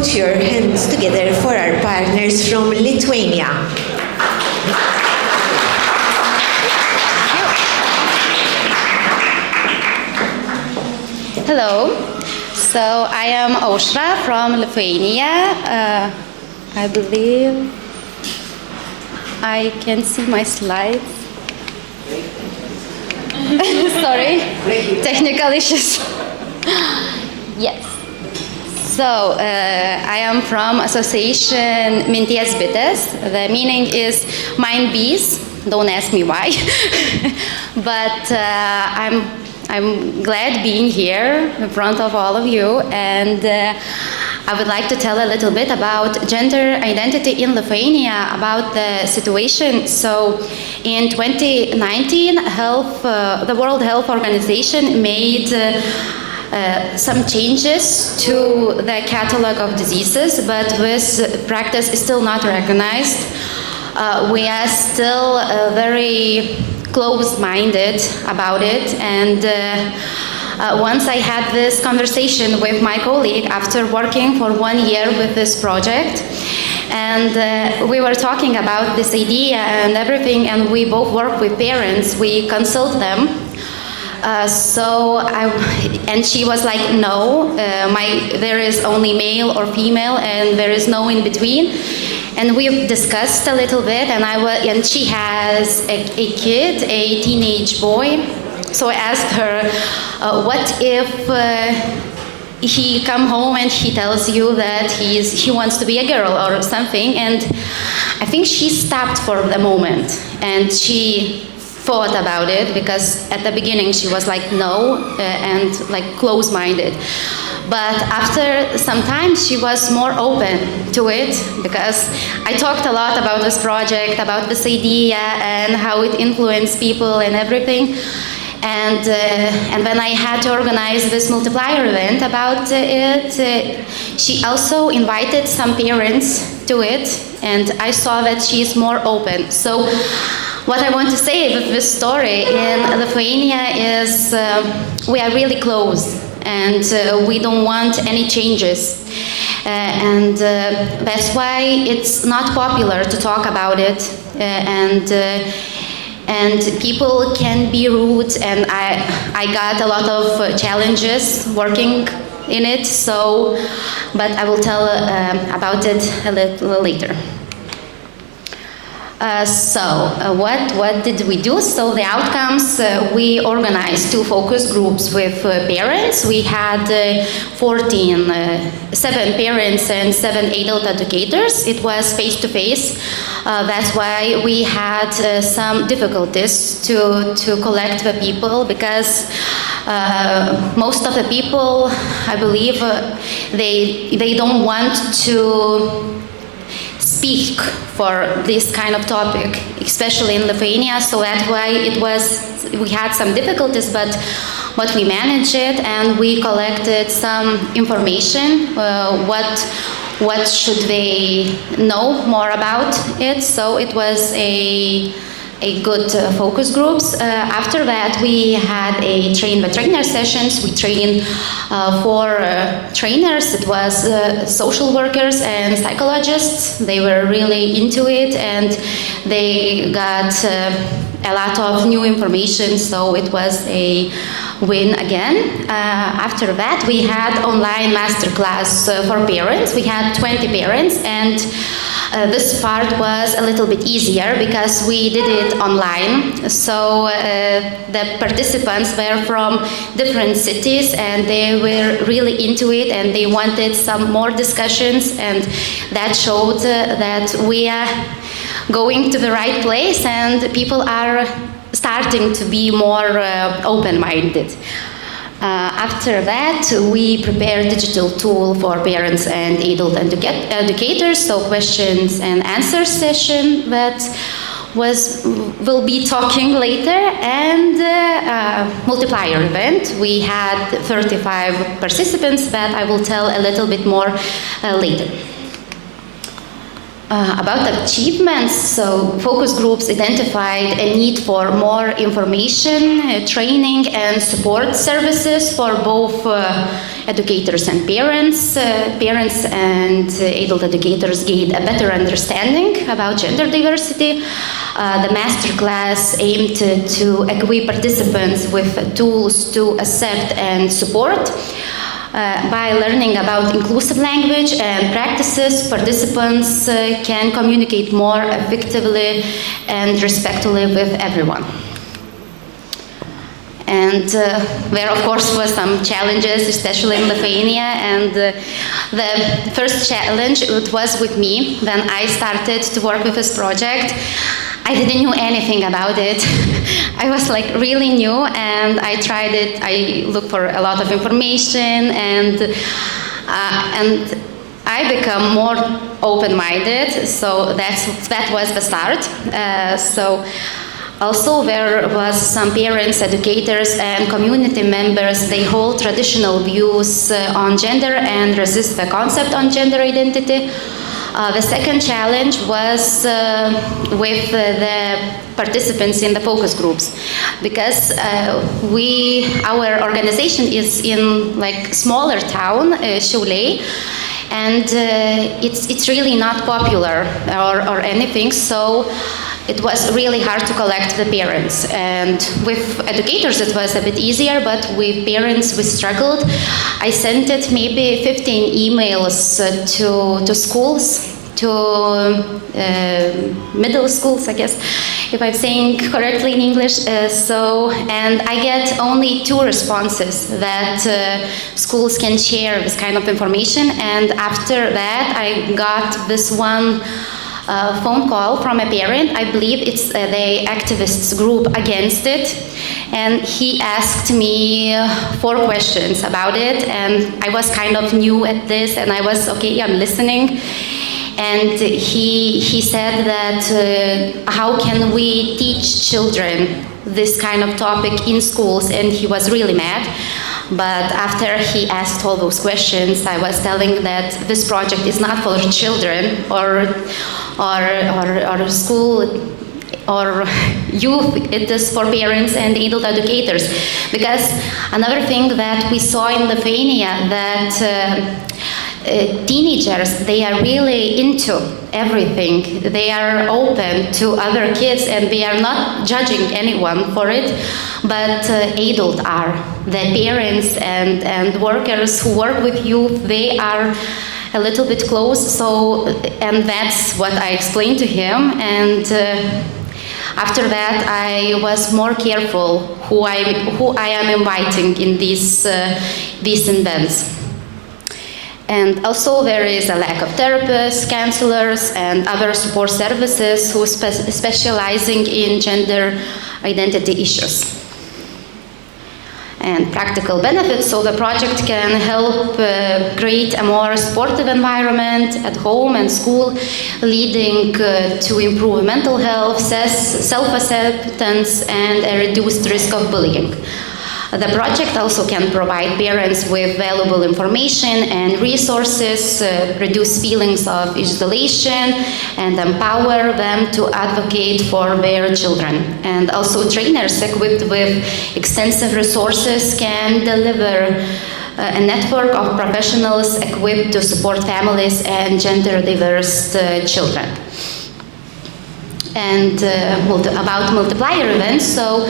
put your hands together for our partners from Lithuania. Hello, so I am Aušra from Lithuania. I believe I can see my slides. Sorry, technical issues. Yes. So I am from Association Bitės. The meaning is mind bees. Don't ask me why. But I'm glad being here in front of all of you, and I would like to tell a little bit about gender identity in Lithuania, about the situation. So in 2019, the World Health Organization made some changes to the catalog of diseases, but this practice is still not recognized. We are still very closed-minded about it, and once I had this conversation with my colleague after working for 1 year with this project, and we were talking about this idea and everything, and we both work with parents, we consult them. And she was like, no, there is only male or female, and there is no in between. And we discussed a little bit, and she has a kid, a teenage boy. So I asked her, what if he come home and he tells you that he wants to be a girl or something? And I think she stopped for the moment, and she thought about it, because at the beginning she was like no, and like close-minded. But after some time she was more open to it, because I talked a lot about this project, about this idea and how it influenced people and everything. And when I had to organize this multiplier event about it, she also invited some parents to it, and I saw that she's more open. So what I want to say with this story in Lithuania is we are really close, and we don't want any changes. And that's why it's not popular to talk about it. And people can be rude, and I got a lot of challenges working in it. So, but I will tell about it a little later. What did we do? So the outcomes, we organized 2 focus groups with parents. We had 7 parents and 7 adult educators. It was face-to-face. That's why we had some difficulties to collect the people, because most of the people, I believe, they don't want to speak for this kind of topic, especially in Lithuania. So that's why we had some difficulties, but we managed it, and we collected some information, what should they know more about it. So it was a good focus groups. After that, we had a train the trainer sessions. We trained 4 trainers. It was social workers and psychologists. They were really into it, and they got a lot of new information, so it was a win again. After that, we had online masterclass for parents. We had 20 parents, and this part was a little bit easier because we did it online. So the participants were from different cities, and they were really into it, and they wanted some more discussions, and that showed that we are going to the right place, and people are starting to be more open-minded. After that, we prepared a digital tool for parents and adult educators, so questions and answers session that will be talking later, and multiplier event. We had 35 participants that I will tell a little bit more later. About achievements, so focus groups identified a need for more information, training and support services for both educators and parents. Parents and adult educators gained a better understanding about gender diversity. The masterclass aimed to equip participants with tools to accept and support. By learning about inclusive language and practices, participants can communicate more effectively and respectfully with everyone. And there, of course, were some challenges, especially in Lithuania. And the first challenge, it was with me when I started to work with this project. I didn't know anything about it. I was like really new, and I tried it. I looked for a lot of information, and I become more open-minded. So that was the start. So also there was some parents, educators, and community members. They hold traditional views on gender and resist the concept on gender identity. The second challenge was with the participants in the focus groups, because our organization is in like smaller town, Šiauliai, and it's really not popular or anything. So it was really hard to collect the parents. And with educators, it was a bit easier, but with parents, we struggled. I sent it maybe 15 emails to schools, to middle schools, I guess, if I'm saying correctly in English. And I get only 2 responses that schools can share this kind of information. And after that, I got this one phone call from a parent. I believe it's the activists group against it, and he asked me 4 questions about it, and I was kind of new at this, and I was okay, I'm listening. And he said that how can we teach children this kind of topic in schools, and he was really mad. But after he asked all those questions, I was telling that this project is not for children or school or youth, it is for parents and adult educators. Because another thing that we saw in Lithuania, that teenagers, they are really into everything. They are open to other kids, and they are not judging anyone for it, but adults are. The parents and workers who work with youth, they are a little bit close. So, and that's what I explained to him. And after that, I was more careful who I am inviting in these events. And also there is a lack of therapists, counselors, and other support services who specializing in gender identity issues. And practical benefits, so the project can help create a more supportive environment at home and school, leading to improved mental health, self-acceptance, and a reduced risk of bullying. The project also can provide parents with valuable information and resources, reduce feelings of isolation, and empower them to advocate for their children. And also trainers equipped with extensive resources can deliver a network of professionals equipped to support families and gender diverse children. And about multiplier events, so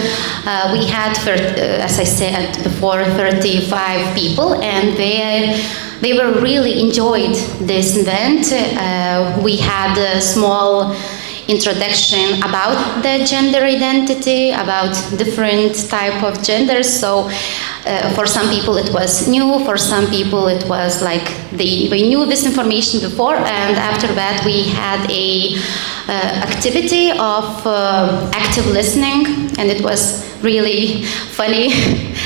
we had, as I said before, 35 people, and they were really enjoyed this event. We had a small introduction about the gender identity, about different type of genders. So for some people it was new, for some people it was like they knew this information before, and after that we had a activity of active listening, and it was really funny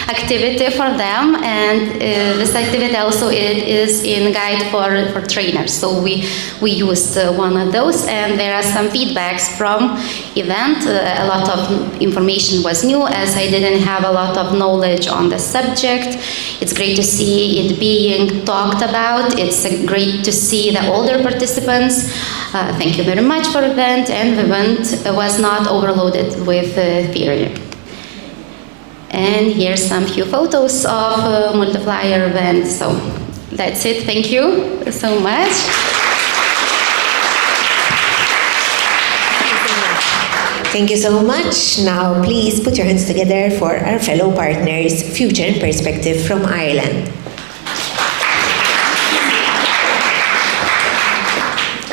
activity for them, and this activity also is in guide for trainers. So we used one of those, and there are some feedbacks from event. A lot of information was new, as I didn't have a lot of knowledge on the subject. It's great to see it being talked about. It's great to see the older participants. Thank you very much for the event, and the event was not overloaded with theory. And here's some few photos of multiplier event. So that's it. Thank you so much. Thank you so much. Now please put your hands together for our fellow partners, Future and Perspective from Ireland.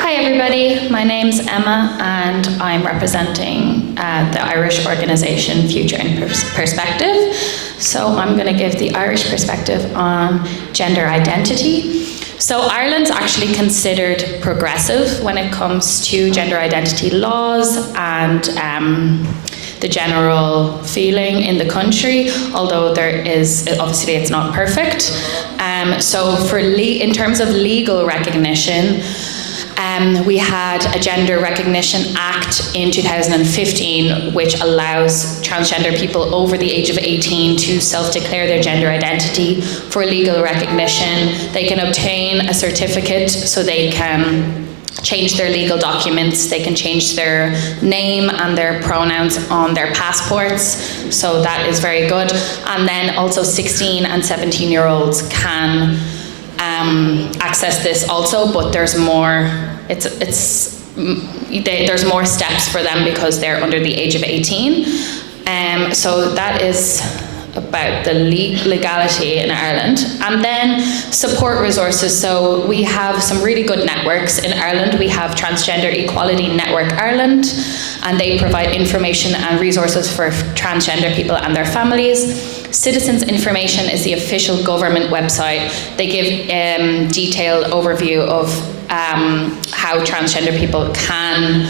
Hi everybody, my name's Emma and I'm representing the Irish organisation Future and Perspective. So I'm going to give the Irish perspective on gender identity. So Ireland's actually considered progressive when it comes to gender identity laws and the general feeling in the country, although there is, obviously it's not perfect. So in terms of legal recognition, we had a Gender Recognition Act in 2015, which allows transgender people over the age of 18 to self-declare their gender identity for legal recognition. They can obtain a certificate so they can change their legal documents, they can change their name and their pronouns on their passports, so that is very good. And then also 16 and 17-year-olds can access this also, but there's more. There's more steps for them because they're under the age of 18. So that is about the legality in Ireland. And then support resources. So we have some really good networks in Ireland. We have Transgender Equality Network Ireland, and they provide information and resources for transgender people and their families. Citizens Information is the official government website. They give detailed overview of how transgender people can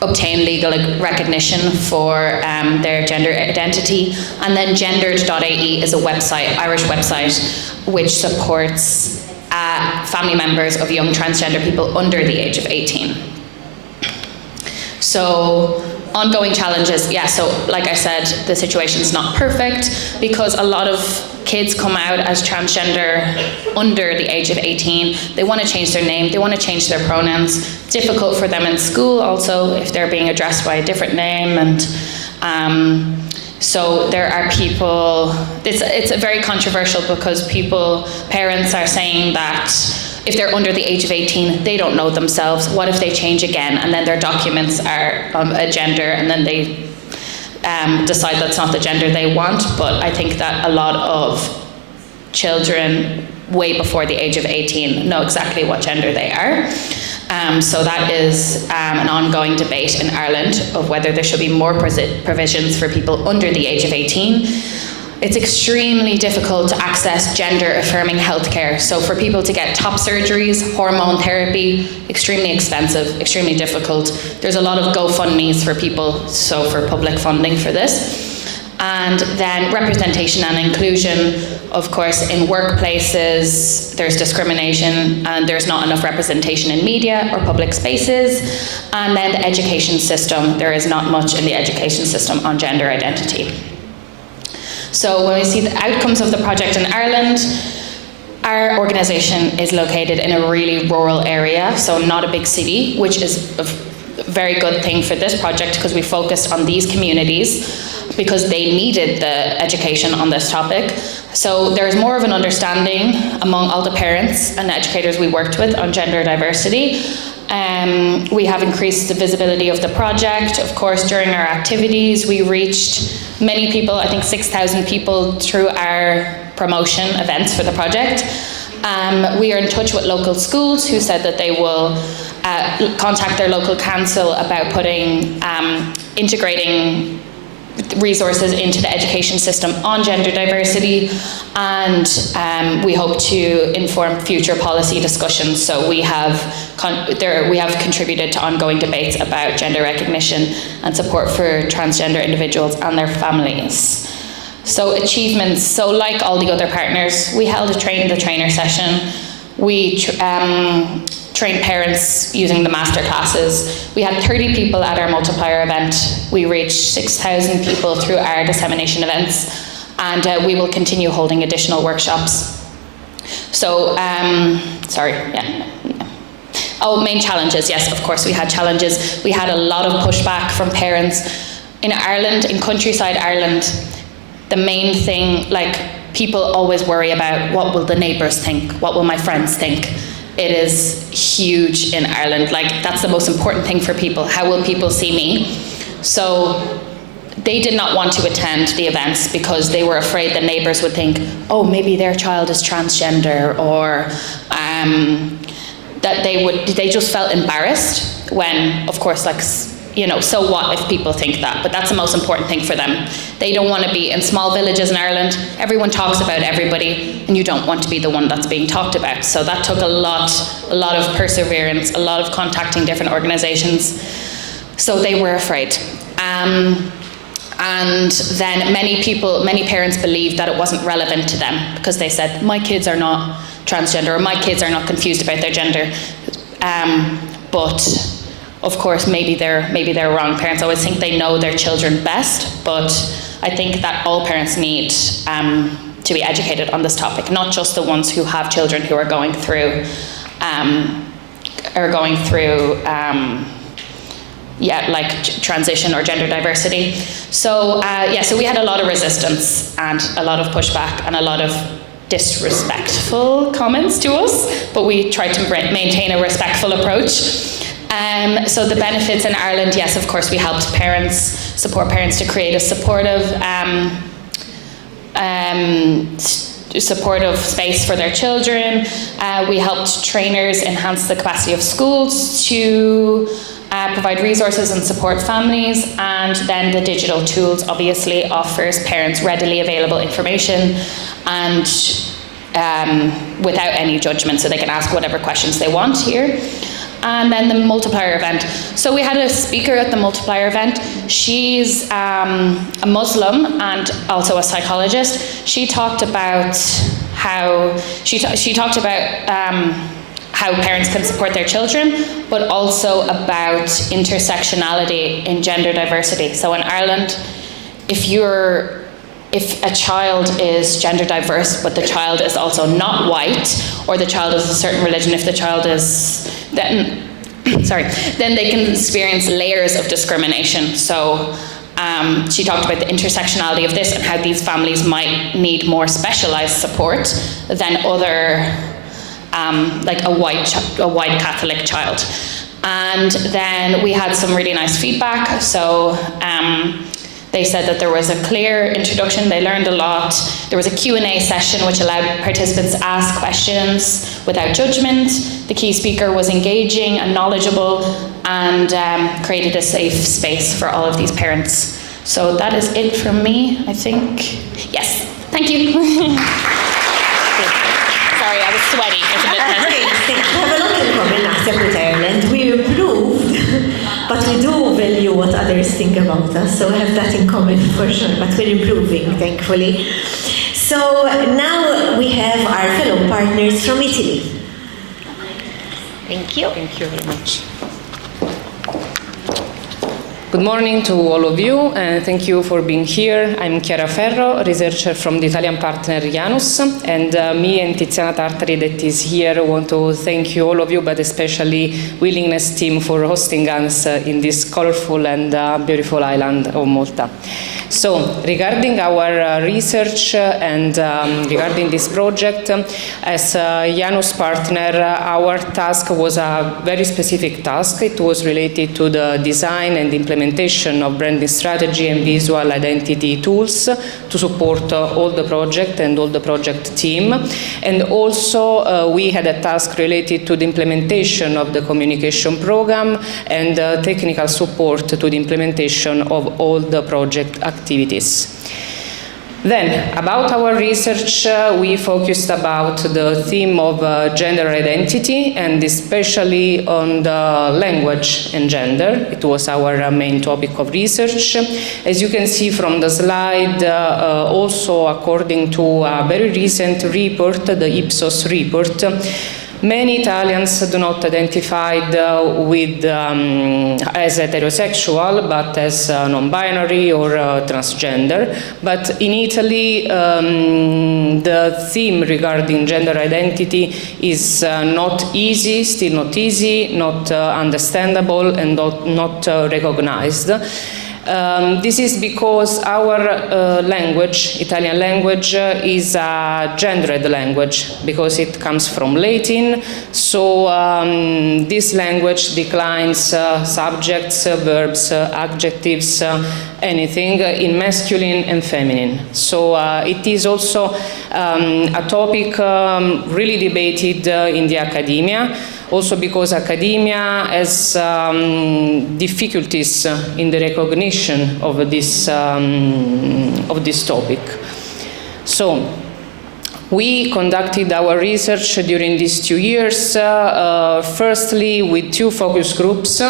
obtain legal recognition for their gender identity. And then gendered.ie is a website, Irish website, which supports family members of young transgender people under the age of 18. So, ongoing challenges, yeah, so like I said, the situation's not perfect because a lot of kids come out as transgender under the age of 18. They want to change their name, they want to change their pronouns. It's difficult for them in school also if they're being addressed by a different name, and so there are people, it's very controversial because parents are saying that if they're under the age of 18, they don't know themselves. What if they change again? And then their documents are a gender, and then they decide that's not the gender they want. But I think that a lot of children way before the age of 18 know exactly what gender they are. So that is an ongoing debate in Ireland of whether there should be more provisions for people under the age of 18. It's extremely difficult to access gender-affirming healthcare. So for people to get top surgeries, hormone therapy, extremely expensive, extremely difficult. There's a lot of GoFundMes for people, so for public funding for this. And then representation and inclusion, of course, in workplaces, there's discrimination and there's not enough representation in media or public spaces. And then the education system, there is not much in the education system on gender identity. So when we see the outcomes of the project in Ireland, our organisation is located in a really rural area, so not a big city, which is a very good thing for this project because we focused on these communities because they needed the education on this topic. So there's more of an understanding among all the parents and the educators we worked with on gender diversity. We have increased the visibility of the project. Of course, during our activities, we reached many people, I think 6,000 people through our promotion events for the project. We are in touch with local schools who said that they will integrating resources into the education system on gender diversity, and we hope to inform future policy discussions. So we have contributed to ongoing debates about gender recognition and support for transgender individuals and their families. So achievements, so like all the other partners, we held a train-the-trainer session. We trained parents using the master classes. We had 30 people at our multiplier event. We reached 6,000 people through our dissemination events, and we will continue holding additional workshops. So, Oh, main challenges, yes, of course we had challenges. We had a lot of pushback from parents. In Ireland, in countryside Ireland, the main thing, like, people always worry about what will the neighbours think, what will my friends think. It is huge in Ireland, like that's the most important thing for people. How will people see me? So they did not want to attend the events because they were afraid the neighbours would think, oh, maybe their child is transgender, or that they just felt embarrassed when, of course, like, you know, so what if people think that? But that's the most important thing for them. They don't want to be in small villages in Ireland. Everyone talks about everybody, and you don't want to be the one that's being talked about. So that took a lot of perseverance, a lot of contacting different organizations. So they were afraid. And then many parents believed that it wasn't relevant to them because they said, my kids are not transgender, or my kids are not confused about their gender. But of course, maybe they're wrong. Parents always think they know their children best, but I think that all parents need to be educated on this topic, not just the ones who have children who are going through like transition or gender diversity. So so we had a lot of resistance and a lot of pushback and a lot of disrespectful comments to us, but we tried to maintain a respectful approach. So the benefits in Ireland, yes, of course, we helped support parents to create a supportive space for their children. We helped trainers enhance the capacity of schools to provide resources and support families, and then the digital tools obviously offers parents readily available information and without any judgment, so they can ask whatever questions they want here. And then the multiplier event. So we had a speaker at the multiplier event. She's a Muslim and also a psychologist. She talked about how how parents can support their children, but also about intersectionality in gender diversity. So in Ireland, if a child is gender diverse, but the child is also not white, or the child is a certain religion, if the child is, then they can experience layers of discrimination. So she talked about the intersectionality of this and how these families might need more specialized support than other, like a white Catholic child. And then we had some really nice feedback. So they said that there was a clear introduction, they learned a lot. There was a Q&A session which allowed participants to ask questions without judgment. The key speaker was engaging and knowledgeable and created a safe space for all of these parents. So that is it from me, I think. Yes, thank you. Sorry, I was sweaty. It's a bit messy. Have a lot in common naħseb with Ireland. We improved, but we do value what others think about us, so we have that in common for sure, but we're improving, thankfully. So now we have our fellow partners from Italy. Thank you. Thank you very much. Good morning to all of you, and thank you for being here. I'm Chiara Ferro, researcher from the Italian partner Janus, and me and Tiziana Tartari that is here want to thank you, all of you, but especially Willingness team for hosting us in this colorful and beautiful island of Malta. So, regarding our research and regarding this project, as Janus partner, our task was a very specific task. It was related to the design and implementation of branding strategy and visual identity tools to support all the project and all the project team. And also we had a task related to the implementation of the communication program and technical support to the implementation of all the project activities. Then, about our research, we focused about the theme of gender identity and especially on the language and gender. It was our main topic of research. As you can see from the slide, also according to a very recent report, the Ipsos report, many Italians do not identify with as heterosexual, but as non-binary or transgender. But in Italy, the theme regarding gender identity is not easy, still not easy, not understandable, and not recognized. This is because our language, Italian language, is a gendered language because it comes from Latin. So this language declines subjects, verbs, adjectives, anything in masculine and feminine. So it is also a topic really debated in the academia. Also because academia has difficulties in the recognition of this topic. So we conducted our research during these 2 years, firstly with 2 focus groups,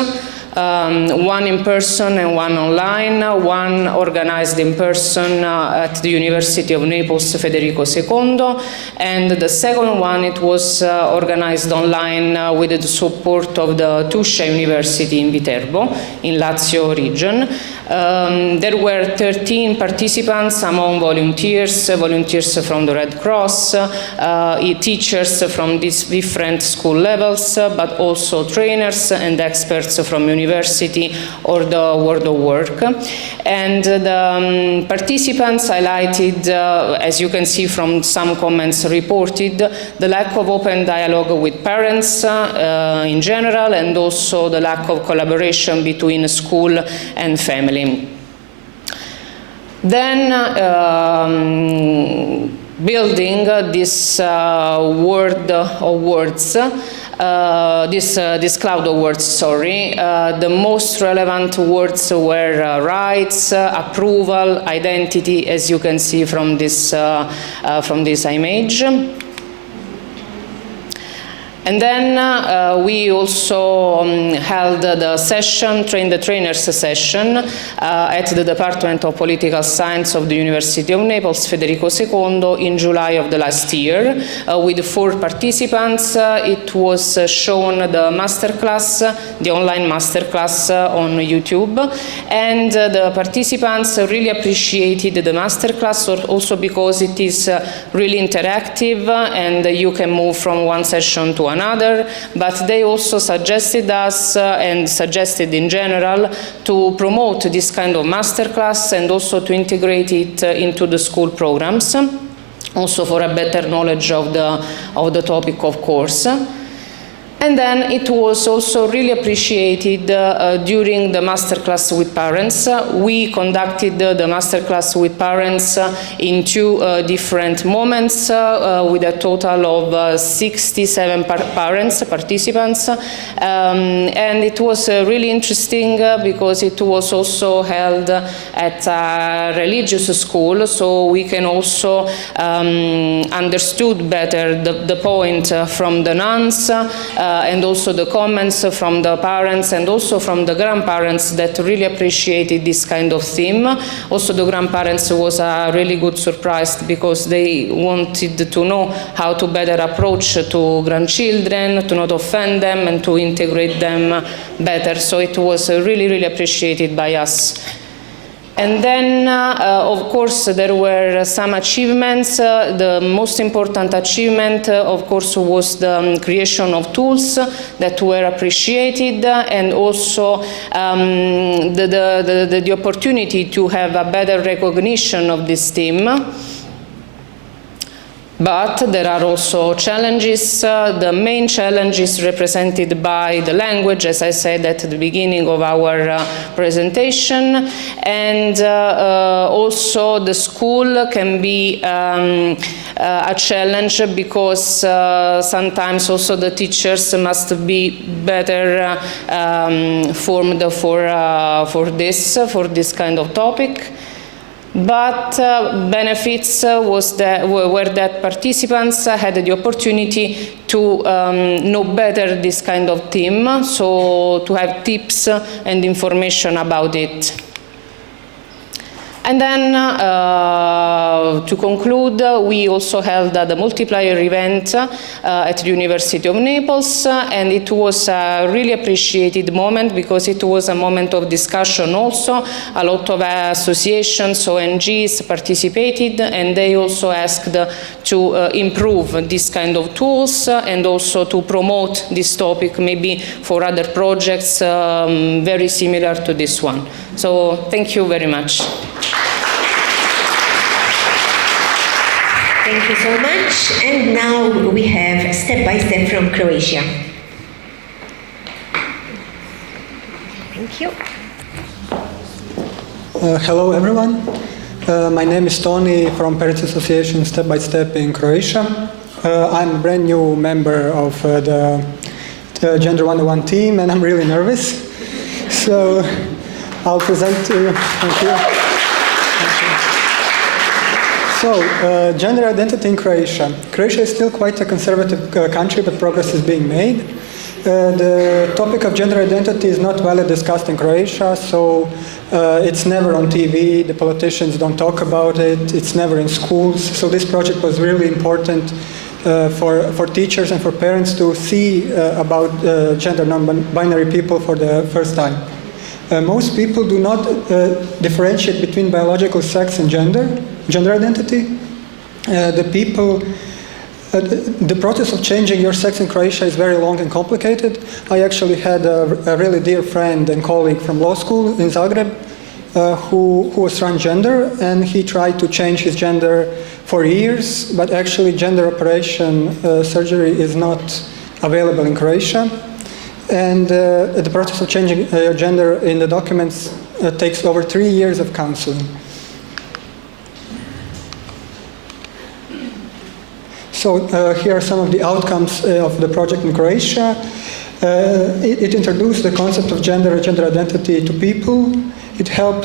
one in person and one online, one organized in person at the University of Naples Federico II, and the second one, it was organized online with the support of the Tuscia University in Viterbo, in Lazio region. There were 13 participants among volunteers from the Red Cross, teachers from these different school levels, but also trainers and experts from university or the world of work. And the participants highlighted, as you can see from some comments reported, the lack of open dialogue with parents in general, and also the lack of collaboration between school and family. Then, building this world of words, this cloud of words, sorry, the most relevant words were rights, approval, identity, as you can see from this image. And then we also held the session, Train the Trainers session, at the Department of Political Science of the University of Naples, Federico II, in July of the last year, with 4 participants. It was shown the masterclass, the online masterclass on YouTube, and the participants really appreciated the masterclass also because it is really interactive and you can move from one session to another, but they also suggested us and suggested in general to promote this kind of masterclass and also to integrate it into the school programs, also for a better knowledge of the topic, of course. And then it was also really appreciated during the masterclass with parents. We conducted the masterclass with parents in 2 different moments with a total of 67 participants. And it was really interesting because it was also held at a religious school, so we can also understood better the point from the nuns, and also the comments from the parents and also from the grandparents that really appreciated this kind of theme. Also the grandparents was a really good surprise because they wanted to know how to better approach to grandchildren, to not offend them and to integrate them better. So it was really, really appreciated by us. And then, of course, there were some achievements. The most important achievement, of course, was the creation of tools that were appreciated, and also the opportunity to have a better recognition of this theme. But there are also challenges. The main challenge is represented by the language, as I said at the beginning of our presentation, and also the school can be a challenge because sometimes also the teachers must be better formed for this kind of topic. But benefits were that participants had the opportunity to know better this kind of theme, so to have tips and information about it. And then, to conclude, we also held the multiplier event at the University of Naples, and it was a really appreciated moment because it was a moment of discussion also. A lot of associations, ONGs participated, and they also asked to improve this kind of tools and also to promote this topic maybe for other projects very similar to this one. So thank you very much. Thank you so much. And now we have step by step from Croatia. Thank you. Hello everyone. My name is Tony from Parents Association Step by Step in Croatia. I'm a brand new member of the Gender 101 team, and I'm really nervous. So I'll present to you. Thank you. So, gender identity in Croatia. Croatia is still quite a conservative country, but progress is being made. The topic of gender identity is not well discussed in Croatia, so it's never on TV, the politicians don't talk about it, it's never in schools. So this project was really important for teachers and for parents to see about gender non-binary people for the first time. Most people do not differentiate between biological sex and gender identity. The process of changing your sex in Croatia is very long and complicated. I actually had a really dear friend and colleague from law school in Zagreb who was transgender, and he tried to change his gender for years, but actually gender operation surgery is not available in Croatia. And the process of changing your gender in the documents takes over 3 years of counseling. So here are some of the outcomes of the project in Croatia. It introduced the concept of gender and gender identity to people. It helped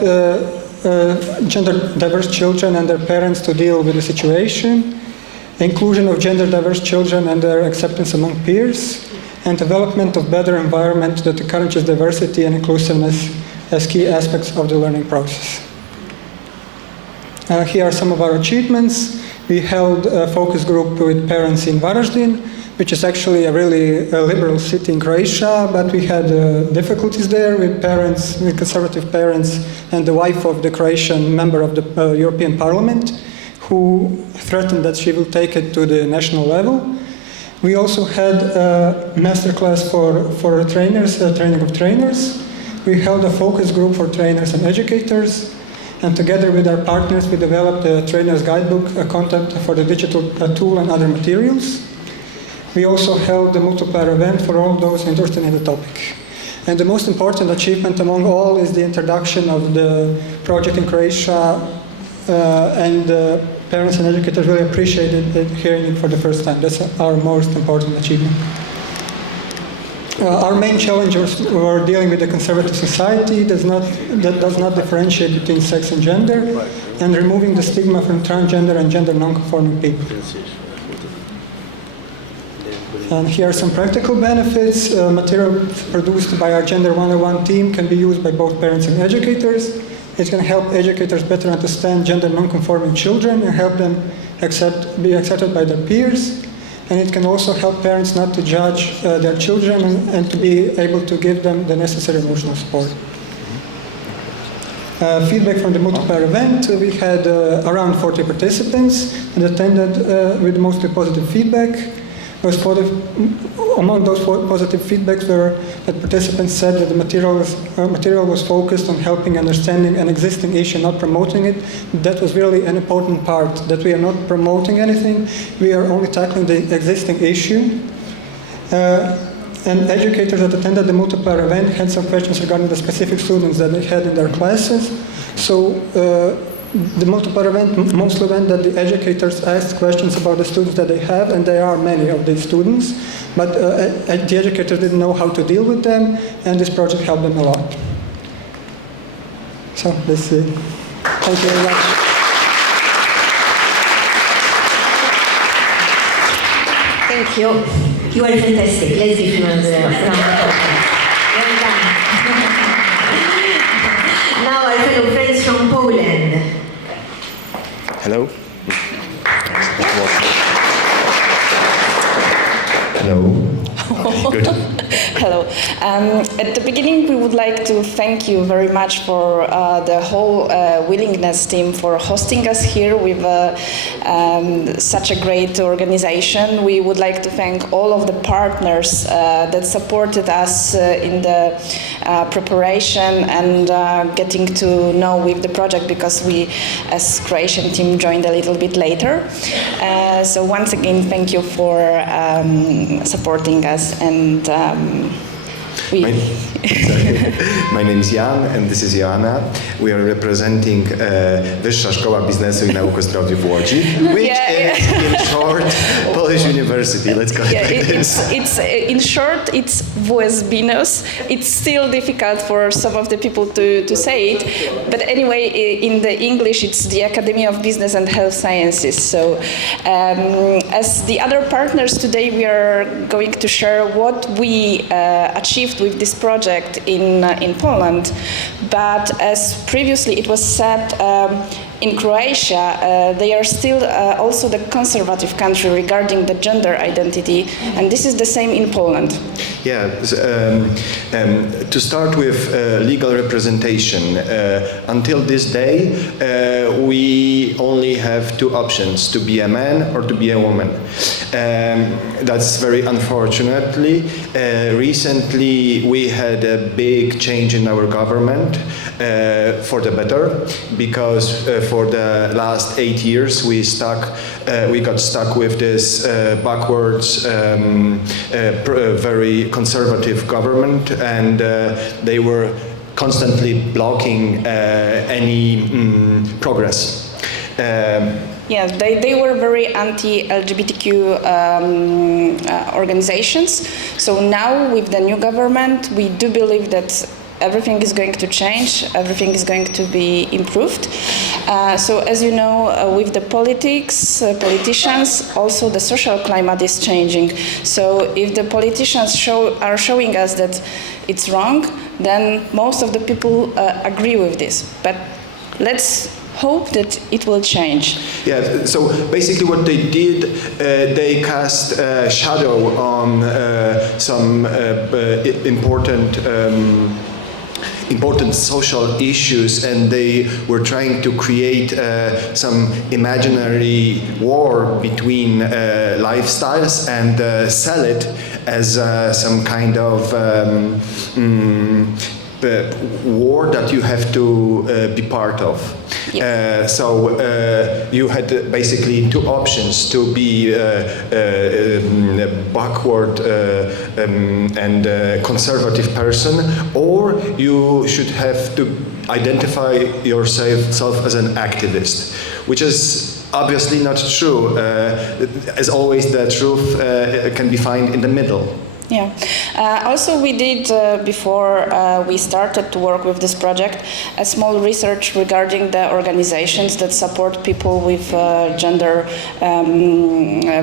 gender diverse children and their parents to deal with the situation. Inclusion of gender diverse children and their acceptance among peers. And development of better environment that encourages diversity and inclusiveness as key aspects of the learning process. Here are some of our achievements. We held a focus group with parents in Varaždin, which is actually a really liberal city in Croatia, but we had difficulties there with parents, with conservative parents, and the wife of the Croatian member of the European Parliament, who threatened that she will take it to the national level. We also had a masterclass for trainers, training of trainers. We held a focus group for trainers and educators. And together with our partners, we developed a trainer's guidebook, a content for the digital tool and other materials. We also held the multiplier event for all those interested in the topic. And the most important achievement among all is the introduction of the project in Croatia, and parents and educators really appreciated hearing it for the first time. That's our most important achievement. Our main challenges were dealing with a conservative society that does not differentiate between sex and gender, and removing the stigma from transgender and gender non-conforming people. And here are some practical benefits. Material produced by our Gender 101 team can be used by both parents and educators. It can help educators better understand gender non-conforming children and help them be accepted by their peers. And it can also help parents not to judge their children and to be able to give them the necessary emotional support. Feedback from the multiplier event, we had around 40 participants and attended with mostly positive feedback. Among those positive feedbacks were that participants said that the material was focused on helping understanding an existing issue, not promoting it. That was really an important part, that we are not promoting anything, we are only tackling the existing issue. And educators that attended the multiplier event had some questions regarding the specific students that they had in their classes. So the multiplier event mostly meant that the educators asked questions about the students that they have, and there are many of these students, but the educators didn't know how to deal with them, and this project helped them a lot. So this is it. Thank you very much. Thank you. You are fantastic. Let's give you a round of applause. Well done. Now our fellow friends from Poland. Hello. Hello. Good. Hello. At the beginning, we would like to thank you very much for the whole willingness team for hosting us here with such a great organization. We would like to thank all of the partners that supported us in the preparation and getting to know with the project, because we, as Croatian team, joined a little bit later. So once again, thank you for supporting us. And My name is Jan, and this is Joanna. We are representing Wyższa, Szkoła, Biznesu i Nauk, Zdrowiu w Łodzi, which is, in short, Polish University. Let's call it like this. It's in short, it's WSBinus. It's still difficult for some of the people to say it, but anyway, in the English, it's the Academy of Business and Health Sciences. So, as the other partners today, we are going to share what we achieved with this project in Poland. But as previously it was said, in Croatia, they are still also the conservative country regarding the gender identity, and this is the same in Poland. Yeah, to start with legal representation, until this day, we only have two options, to be a man or to be a woman. That's very unfortunately. Recently, we had a big change in our government for the better, because for the last 8 years we got stuck with this backwards, very conservative government, and they were constantly blocking any progress. Yes, they were very anti-LGBTQ organizations. So now with the new government, we do believe that everything is going to change, everything is going to be improved. So as you know, with the politicians, also the social climate is changing. So if the politicians are showing us that it's wrong, then most of the people agree with this. But let's hope that it will change. Yeah, so basically what they did, they cast a shadow on some important social issues, and they were trying to create some imaginary war between lifestyles and sell it as some kind of war that you have to be part of. Yep. So you had basically two options: to be backward and conservative person, or you should have to identify yourself as an activist, which is obviously not true. As always, the truth can be found in the middle. Yeah. Also, we did, before we started to work with this project, a small research regarding the organizations that support people with gender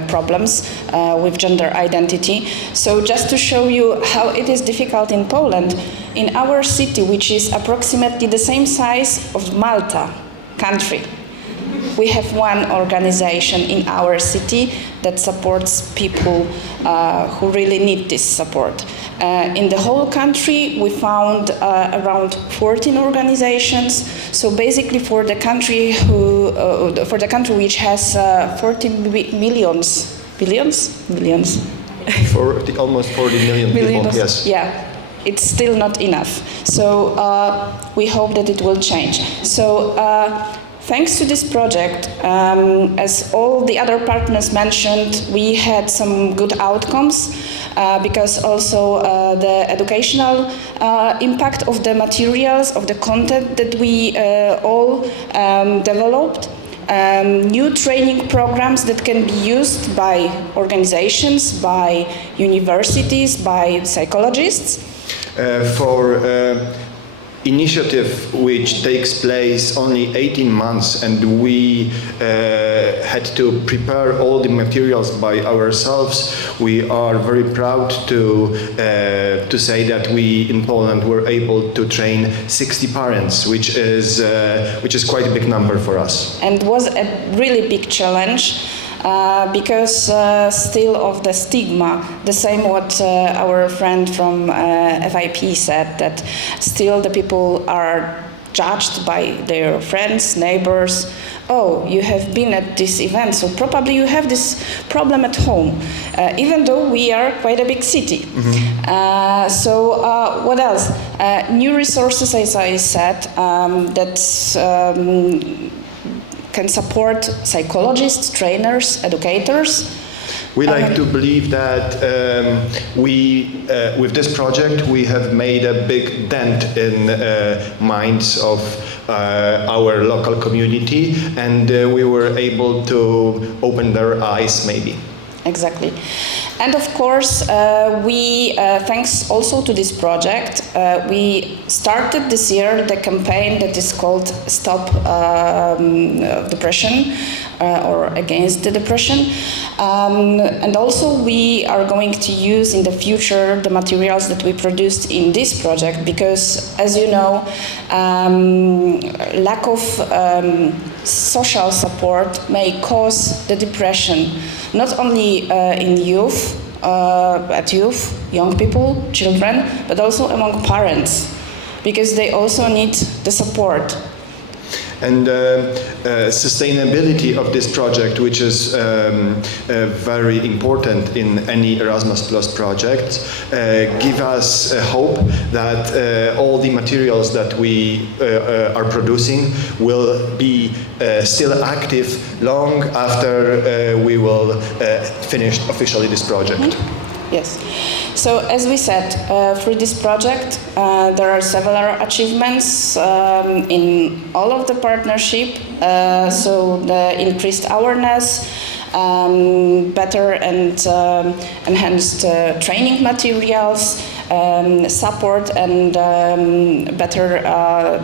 problems, with gender identity. So just to show you how it is difficult in Poland, in our city, which is approximately the same size of Malta country, we have one organization in our city that supports people who really need this support. In the whole country, we found around 14 organizations. So basically, for the country which has 14 million billions. Almost 40 million people, yes. Yeah, it's still not enough. So we hope that it will change. So thanks to this project, as all the other partners mentioned, we had some good outcomes because also the educational impact of the materials, of the content that we all developed. New training programs that can be used by organizations, by universities, by psychologists. For initiative which takes place only 18 months, and we had to prepare all the materials by ourselves, we are very proud to say that we in Poland were able to train 60 parents, which is quite a big number for us. And was a really big challenge. Because still of the stigma, the same what our friend from FIP said, that still the people are judged by their friends, neighbors. Oh, you have been at this event, so probably you have this problem at home, even though we are quite a big city. Mm-hmm. So what else? New resources, as I said, that can support psychologists, trainers, educators. We like to believe that with this project, we have made a big dent in minds of our local community, and we were able to open their eyes, maybe. Exactly. And of course, we, thanks also to this project, we started this year the campaign that is called Stop Depression or Against the Depression. And also we are going to use in the future the materials that we produced in this project because, as you know, lack of social support may cause the depression, not only in youth, young people, children, but also among parents, because they also need the support. And sustainability of this project, which is very important in any Erasmus Plus project, give us hope that all the materials that we are producing will be still active long after we will finish officially this project. Mm-hmm. Yes. So as we said, through this project, there are several achievements in all of the partnership. So the increased awareness, better and enhanced training materials, support and better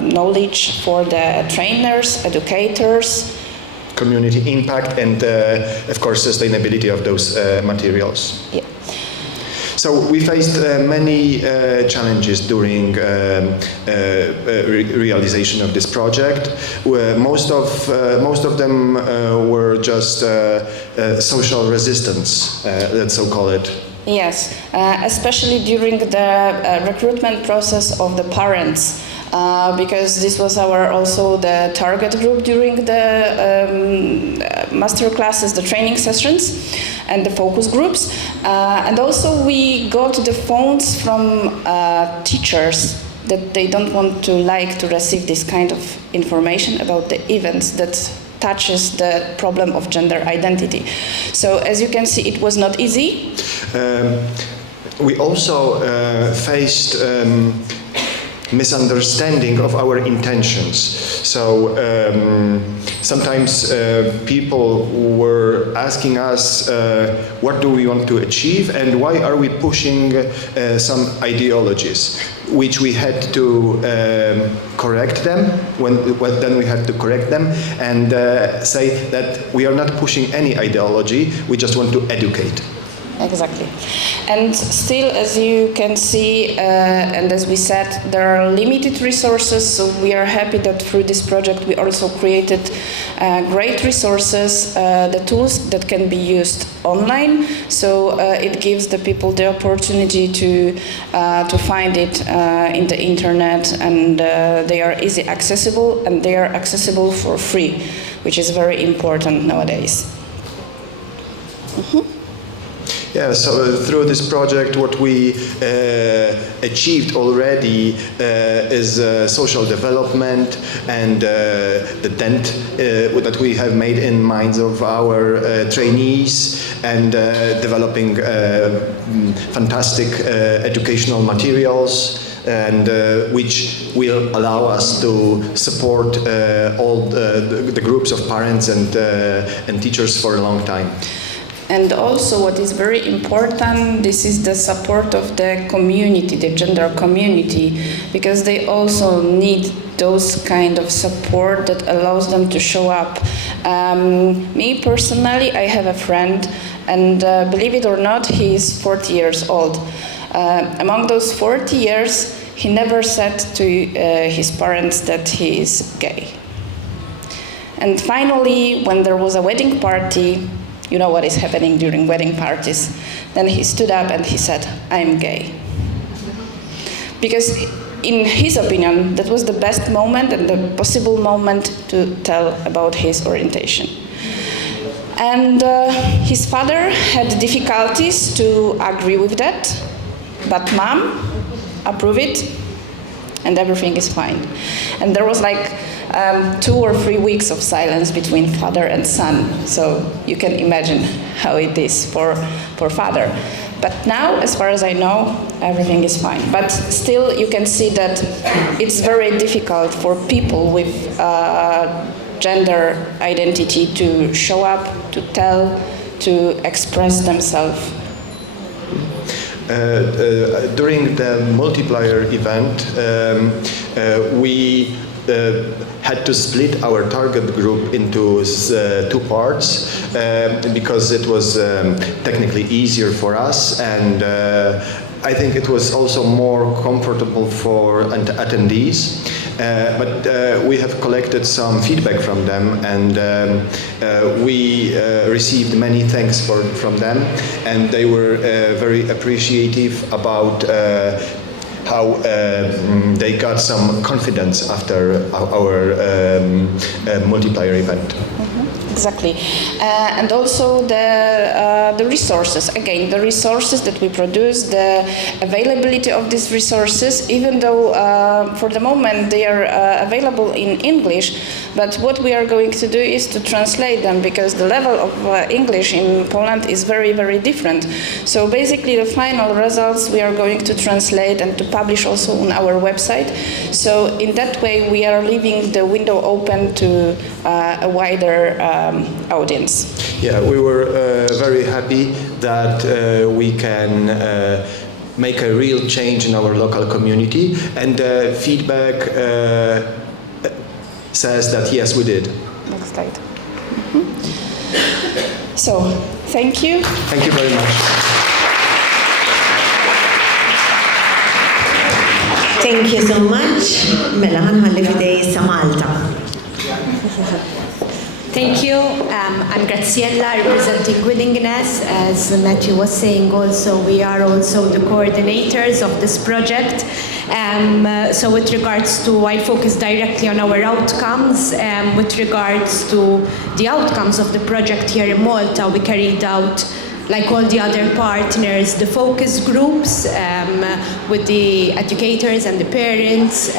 knowledge for the trainers, educators. Community impact and, of course, sustainability of those materials. Yeah. So we faced many challenges during realization of this project. Most of them were just social resistance, let's so call it. Yes, especially during the recruitment process of the parents. Because this was also the target group during the master classes, the training sessions, and the focus groups. And also we got the phones from teachers that they don't want to receive this kind of information about the events that touches the problem of gender identity. So as you can see, it was not easy. We also faced misunderstanding of our intentions. So sometimes people were asking us what do we want to achieve and why are we pushing some ideologies, which we had to correct them, then we had to correct them and say that we are not pushing any ideology, we just want to educate. Exactly. And still, as you can see, and as we said, there are limited resources, so we are happy that through this project we also created great resources, the tools that can be used online, so it gives the people the opportunity to find it in the internet, and they are easy accessible, and they are accessible for free, which is very important nowadays. Mm-hmm. Yeah, so through this project, what we achieved already is social development and the dent that we have made in minds of our trainees, and developing fantastic educational materials, and which will allow us to support all the groups of parents and teachers for a long time. And also what is very important, this is the support of the community, the gender community, because they also need those kind of support that allows them to show up. Me personally, I have a friend, and believe it or not, he is 40 years old. Among those 40 years, he never said to his parents that he is gay. And finally, when there was a wedding party, you know what is happening during wedding parties, then he stood up and he said, "I'm gay." Because in his opinion, that was the best moment and the possible moment to tell about his orientation. And his father had difficulties to agree with that, but mom approved it, and everything is fine. And there was like 2 or 3 weeks of silence between father and son, so you can imagine how it is for father. But now, as far as I know, everything is fine. But still, you can see that it's very difficult for people with gender identity to show up, to tell, to express themselves. During the multiplier event, we had to split our target group into 2 parts because it was technically easier for us, and I think it was also more comfortable for attendees. But we have collected some feedback from them, and we received many thanks from them, and they were very appreciative about how they got some confidence after our multiplier event. Exactly. And also the resources. Again, the resources that we produce, the availability of these resources, even though for the moment they are available in English, but what we are going to do is to translate them, because the level of English in Poland is very, very different. So basically the final results we are going to translate and to publish also on our website. So in that way we are leaving the window open to a wider audience. Yeah, we were very happy that we can make a real change in our local community, and feedback says that yes, we did. Next slide. So, thank you. Thank you very much. Thank you so much. Mela, ħanħalli fidej sa Malta. Thank you. I'm Graziella, representing Willingness. As Matthew was saying also, we are also the coordinators of this project. So with regards to, I focus directly on our outcomes. With regards to the outcomes of the project here in Malta, we carried out, like all the other partners, the focus groups with the educators and the parents.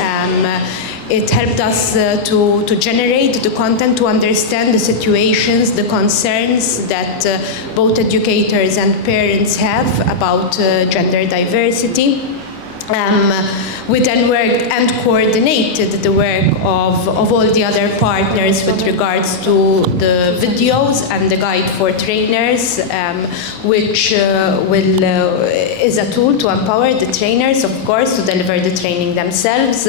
It helped us to generate the content, to understand the situations, the concerns that both educators and parents have about gender diversity. We then worked and coordinated the work of all the other partners with regards to the videos and the guide for trainers, which is a tool to empower the trainers, of course, to deliver the training themselves.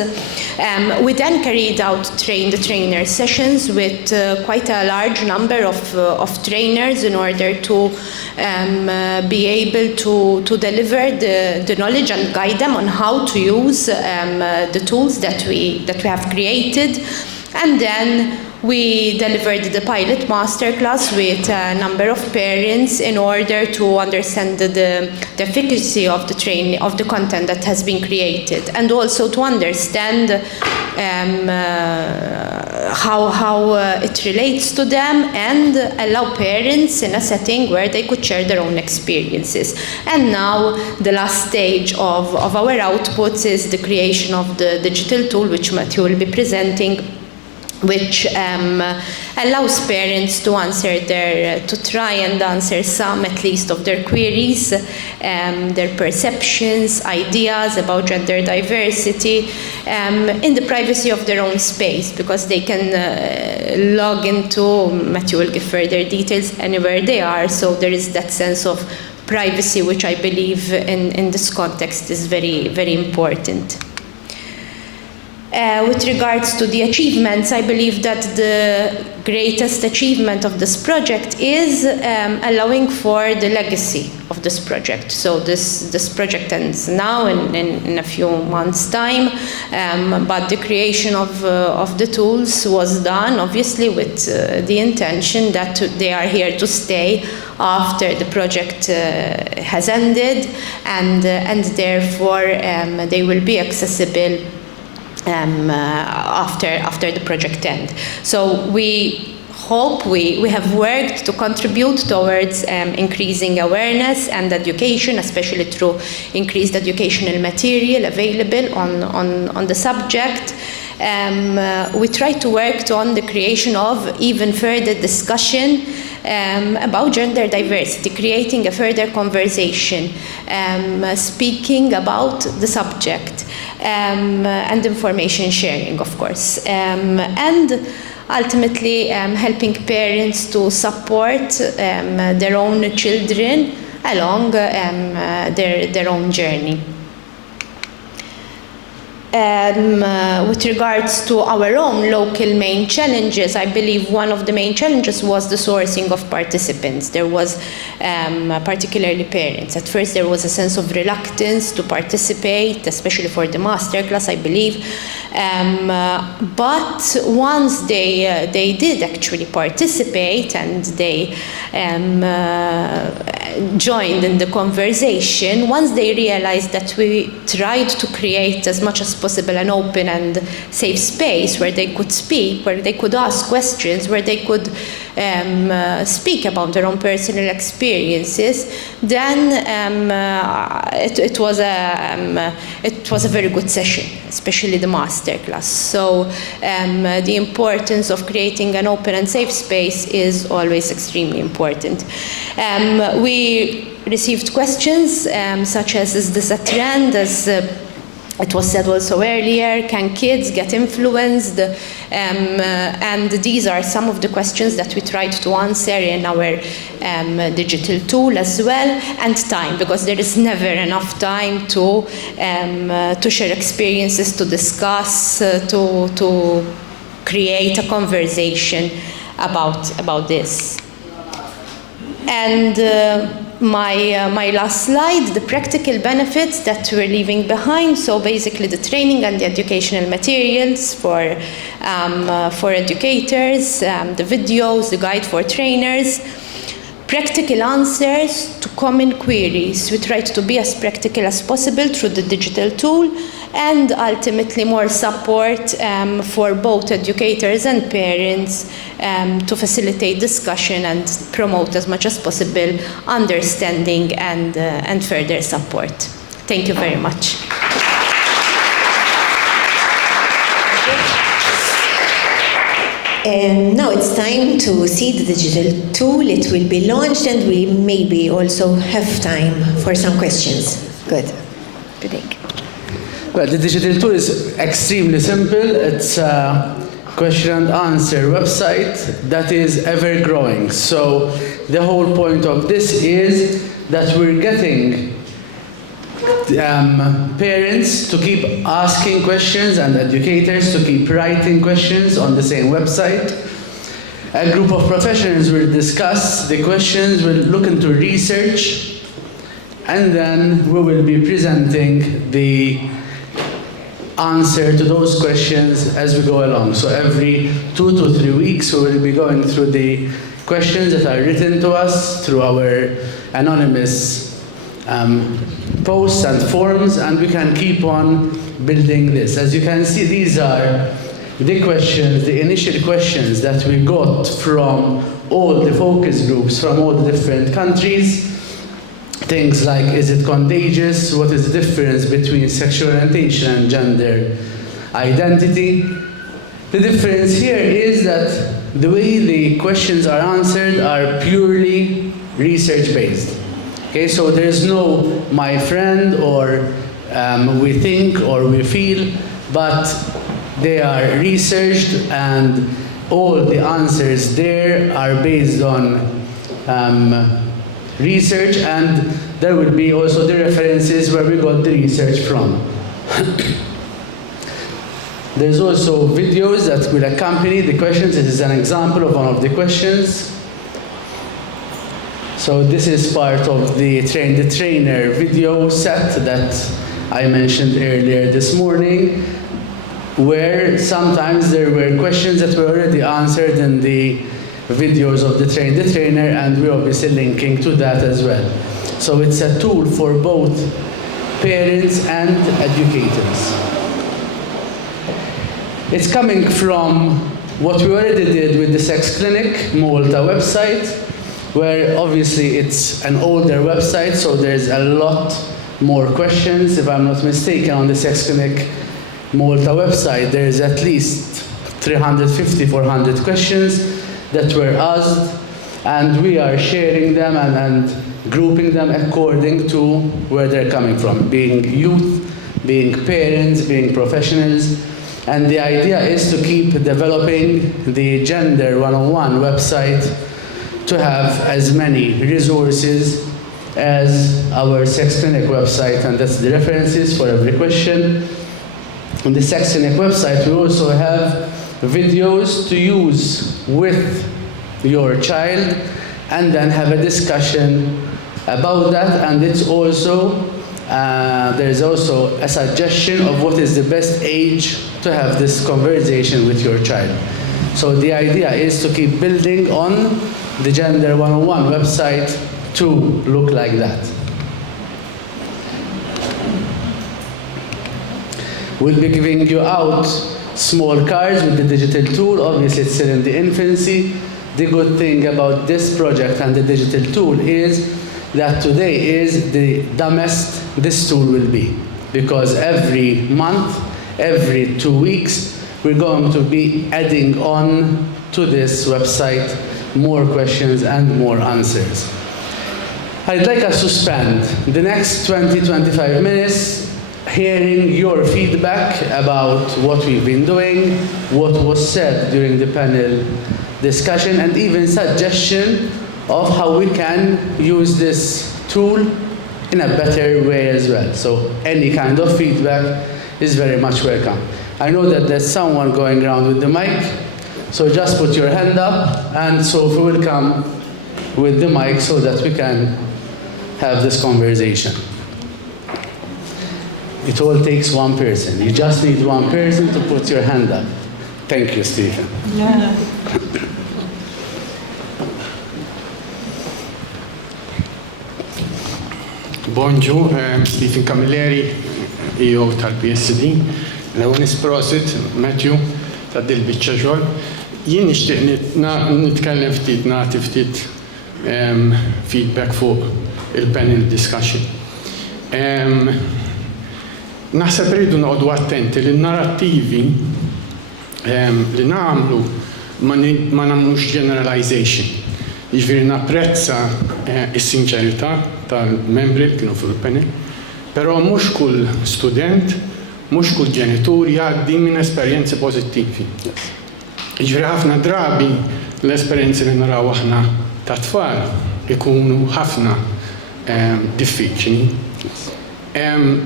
We then carried out the trainer sessions with quite a large number of trainers in order to be able to deliver the knowledge and guide them on how to use the tools that we have created. And then We delivered the pilot masterclass with a number of parents in order to understand the efficacy of the training, of the content that has been created, and also to understand how it relates to them, and allow parents in a setting where they could share their own experiences. And now the last stage of our outputs is the creation of the digital tool, which Matthew will be presenting, which allows parents to try and answer some, at least, of their queries, their perceptions, ideas about gender diversity, in the privacy of their own space, because they can log into, Matthew will give further details, anywhere they are, so there is that sense of privacy, which I believe in this context is very, very important. With regards to the achievements, I believe that the greatest achievement of this project is allowing for the legacy of this project. So this project ends now in a few months' time, but the creation of the tools was done, obviously, with the intention that they are here to stay after the project has ended, and therefore they will be accessible after the project end. So we hope we have worked to contribute towards increasing awareness and education, especially through increased educational material available on the subject. We try to work on the creation of even further discussion about gender diversity, creating a further conversation, speaking about the subject, and information sharing, of course, and ultimately helping parents to support their own children along their own journey. With regards to our own local main challenges, I believe one of the main challenges was the sourcing of participants. There was, particularly parents. At first there was a sense of reluctance to participate, especially for the masterclass, I believe. But once they did actually participate and they joined in the conversation, once they realized that we tried to create as much as possible an open and safe space where they could speak, where they could ask questions, where they could speak about their own personal experiences, then it was a very good session, especially the masterclass. So the importance of creating an open and safe space is always extremely important. We received questions such as, is this a trend? As it was said also earlier, can kids get influenced? And these are some of the questions that we tried to answer in our digital tool as well, and time, because there is never enough time to share experiences, to discuss, to create a conversation about this. And my last slide, the practical benefits that we're leaving behind. So basically the training and the educational materials for educators, the videos, the guide for trainers, practical answers to common queries. We tried to be as practical as possible through the digital tool, and ultimately more support for both educators and parents to facilitate discussion and promote as much as possible understanding and further support. Thank you very much. Now it's time to see the digital tool. It will be launched, and we maybe also have time for some questions. Good. Good day. Well, the digital tool is extremely simple. It's a question and answer website that is ever growing. So the whole point of this is that we're getting parents to keep asking questions and educators to keep writing questions on the same website. A group of professionals will discuss the questions, will look into research, and then we will be presenting the answer to those questions as we go along. So every 2 to 3 weeks, we will be going through the questions that are written to us through our anonymous posts and forums, and we can keep on building this. As you can see, these are the questions, the initial questions that we got from all the focus groups from all the different countries. Things like, is it contagious? What is the difference between sexual orientation and gender identity? The difference here is that the way the questions are answered are purely research-based. Okay, so there's no my friend or we think or we feel, but they are researched, and all the answers there are based on research, and there will be also the references where we got the research from. There's also videos that will accompany the questions. This is an example of one of the questions. So this is part of the trainer video set that I mentioned earlier this morning, where sometimes there were questions that were already answered in the videos of the trainer, and we're obviously linking to that as well. So it's a tool for both parents and educators. It's coming from what we already did with the Sex Clinic Malta website, where obviously it's an older website, so there's a lot more questions. If I'm not mistaken, on the Sex Clinic Malta website, there's at least 350, 400 questions that were asked, and we are sharing them and grouping them according to where they're coming from, being youth, being parents, being professionals. And the idea is to keep developing the Gender 101 website to have as many resources as our Sex Clinic website, and that's the references for every question. On the Sex Clinic website, we also have videos to use with your child and then have a discussion about that. And it's also, there's also a suggestion of what is the best age to have this conversation with your child. So the idea is to keep building on the Gender 101 website to look like that. We'll be giving you out small cards with the digital tool. Obviously, it's still in the infancy. The good thing about this project and the digital tool is that today is the dumbest this tool will be, because every month, every 2 weeks, we're going to be adding on to this website more questions and more answers. I'd like us to spend the next 20-25 minutes hearing your feedback about what we've been doing, what was said during the panel discussion, and even suggestion of how we can use this tool in a better way as well. So any kind of feedback is very much welcome. I know that there's someone going around with the mic, so just put your hand up, and Sophie will come with the mic so that we can have this conversation. It all takes one person. You just need one person to put your hand up. Thank you, Stephen. Yeah. Bonjour, Stephen Camilleri, EO tal-PSD. L-għu nisprosit, Matthew, ta' dil-bicċa xogħol. Jien nixtieq nitkellem ftit, nagħti ftit feedback fuq il-panel discussion. Naħseb rridu noqogħdu attenti li n-narrattivi li nagħmlu ma nagħmlux generalization. Jiġifieri napprezza is-sinċerità tal-membri li kienu fuq il-panel, però mhux kull student, mhux kull ġenitur jgħaddi minn esperjenzi pożittivi. Jiġifieri ħafna drabi l-esperjenzi li naraw aħna ta' tfal ikunu ħafna diffiċli.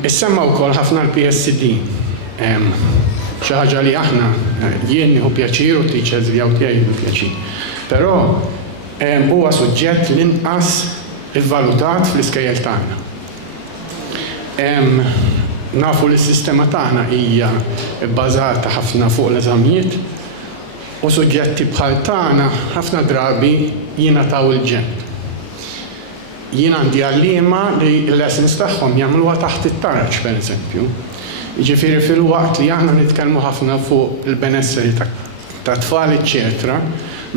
Issemma wkoll ħafna l-PSD. Xi ħaġa li aħna jien nieħu pjaċir u t-teachers li hawn tiegħi jieħu pjaċir. Però huwa suġġett l-inqas ivvalutat fl-iskejjel tagħna. nafu li s-sistema tagħna hija bbażata ħafna fuq l-eżamijiet u suġġetti bħal tagħna ħafna drabi jingħataw il-ġenb. Jien għandi għalliema li l-lessons tagħhom jagħmluha taħt it-taraġġ pereżempju. Jiġifieri fil-waqt li aħna nitkellmu ħafna fuq il-benesseri ta' tfal eċċetera,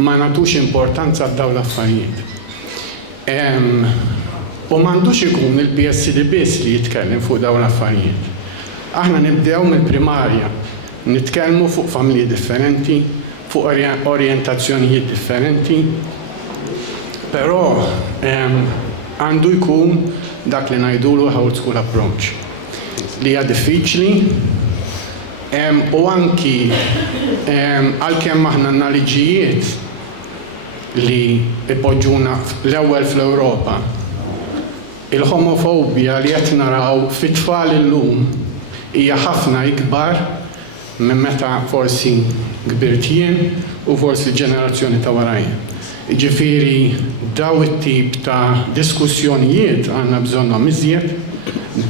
ma nagħtux importanza għad-dawn l-affarijiet. U m'għandux ikun il-PSD biss li jitkellem fuq dawn l-affarijiet. Aħna nibdew mill-primarja, nitkellmu fuq familji differenti, fuq orjentazzjonijiet differenti, però għandu jkun dak li ngħidulu old school approach li hija diffiċli u anki għalkemm aħna għandna liġijiet li ipoġġuna l-ewwel fl-Ewropa. Il-homofobja li qed naraw fit-tfal illum hija ħafna ikbar minn meta forsi kbirt jien u forsi l-ġenerazzjoni ta' warajja. Jiġifieri daw it-tip ta' diskussjonijiet għandna bżonnhom iżjed,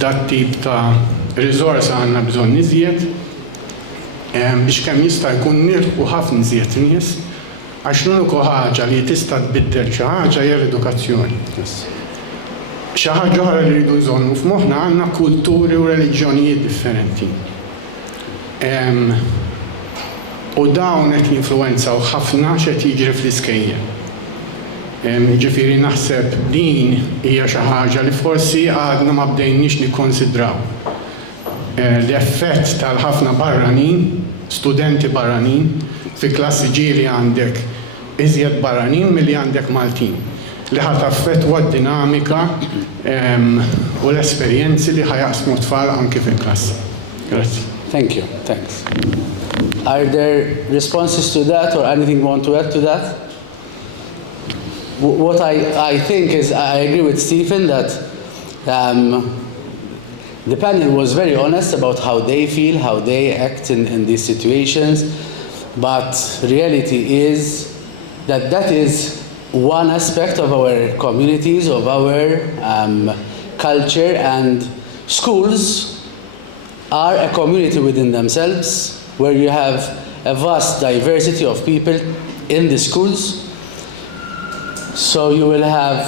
dat tip ta' riżorsa għandna bżonn iżjed biex kemm jista' jkun nilħqu ħafna iżjed nies għax l-uniku ħaġa li tista' tbiddel xi ħaġa hija l-edukazzjoni. Xi ħaġa oħra li rridu nżommu f'moħħna għandna kulturi u reliġjonijiet differenti. U dawn qed jinfluwenzaw ħafna x'qed jiġri fl-iskejjel. Ġifieri naħseb din hija xi ħaġa li forsi għadna ma bdejniex nikkonsidraw. L-effett tal-ħafna barranin, studenti barranin, fi klassi ġieli għandek iżjed barranin milli għandek Maltin li ħadd affettwa d-dinamika u l-esperjenzi li ħajaqsmu tfal anke fil-klassi. Grazie. Thank you. Thanks. Are there responses to that or anything you want to add to that? What I think is, I agree with Stephen that the panel was very honest about how they feel, how they act in these situations, but reality is that that is one aspect of our communities, of our culture, and schools are a community within themselves where you have a vast diversity of people in the schools. So you will have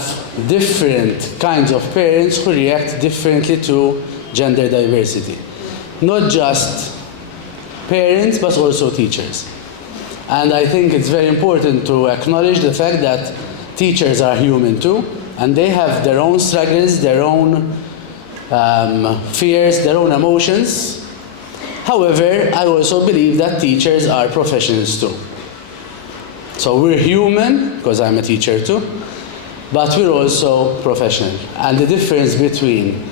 different kinds of parents who react differently to gender diversity. Not just parents, but also teachers. And I think it's very important to acknowledge the fact that teachers are human too, and they have their own struggles, their own fears, their own emotions. However, I also believe that teachers are professionals too. So we're human, because I'm a teacher too, but we're also professional. And the difference between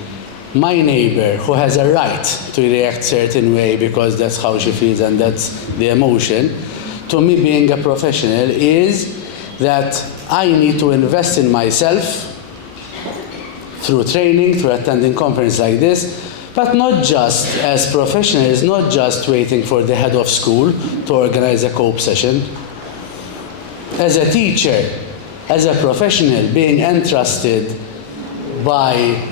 my neighbor, who has a right to react certain way because that's how she feels and that's the emotion, to me being a professional is that I need to invest in myself through training, through attending conferences like this, but not just as professionals, not just waiting for the head of school to organize a COPE session. As a teacher, as a professional, being entrusted by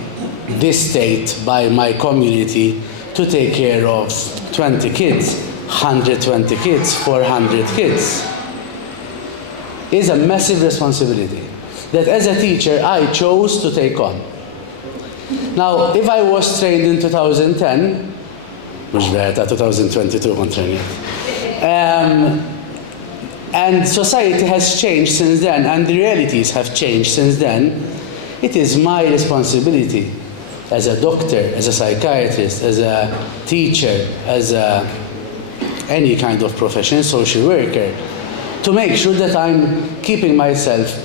this state, by my community, to take care of 20 kids, 120 kids, 400 kids, is a massive responsibility that as a teacher I chose to take on. Now, if I was trained in 2010, mhux vera 2022 kontrani, and society has changed since then, and the realities have changed since then, it is my responsibility as a doctor, as a psychiatrist, as a teacher, as any kind of profession, social worker, to make sure that I'm keeping myself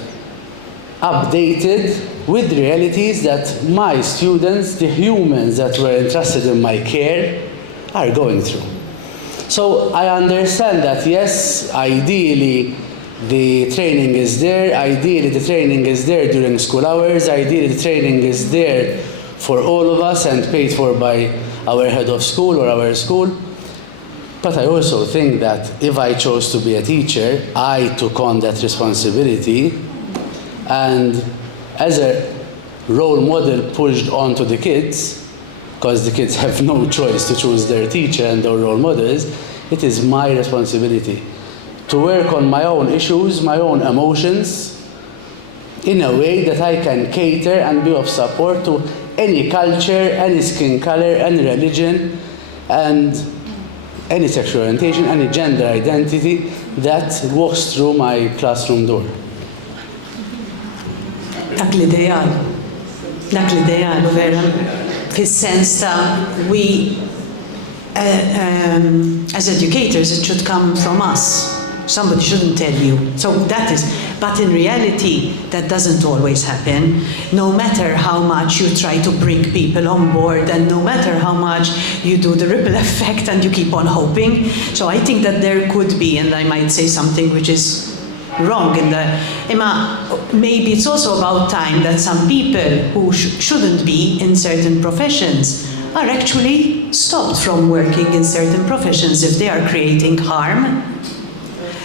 updated with the realities that my students, the humans that were entrusted in my care, are going through. So I understand that, yes, ideally the training is there, ideally the training is there during school hours, ideally the training is there for all of us and paid for by our head of school or our school. But I also think that if I chose to be a teacher, I took on that responsibility and as a role model pushed on to the kids because the kids have no choice to choose their teacher and their role models, it is my responsibility to work on my own issues, my own emotions, in a way that I can cater and be of support to any culture, any skin color, any religion, and any sexual orientation, any gender identity that walks through my classroom door. Dak l-ideal vera, fis-sens ta' we as educators, it should come from us. Somebody shouldn't tell you. So that is, but in reality, that doesn't always happen. No matter how much you try to bring people on board, and no matter how much you do the ripple effect and you keep on hoping. So I think that there could be, and I might say something which is wrong in the, maybe it's also about time that some people who shouldn't be in certain professions are actually stopped from working in certain professions if they are creating harm.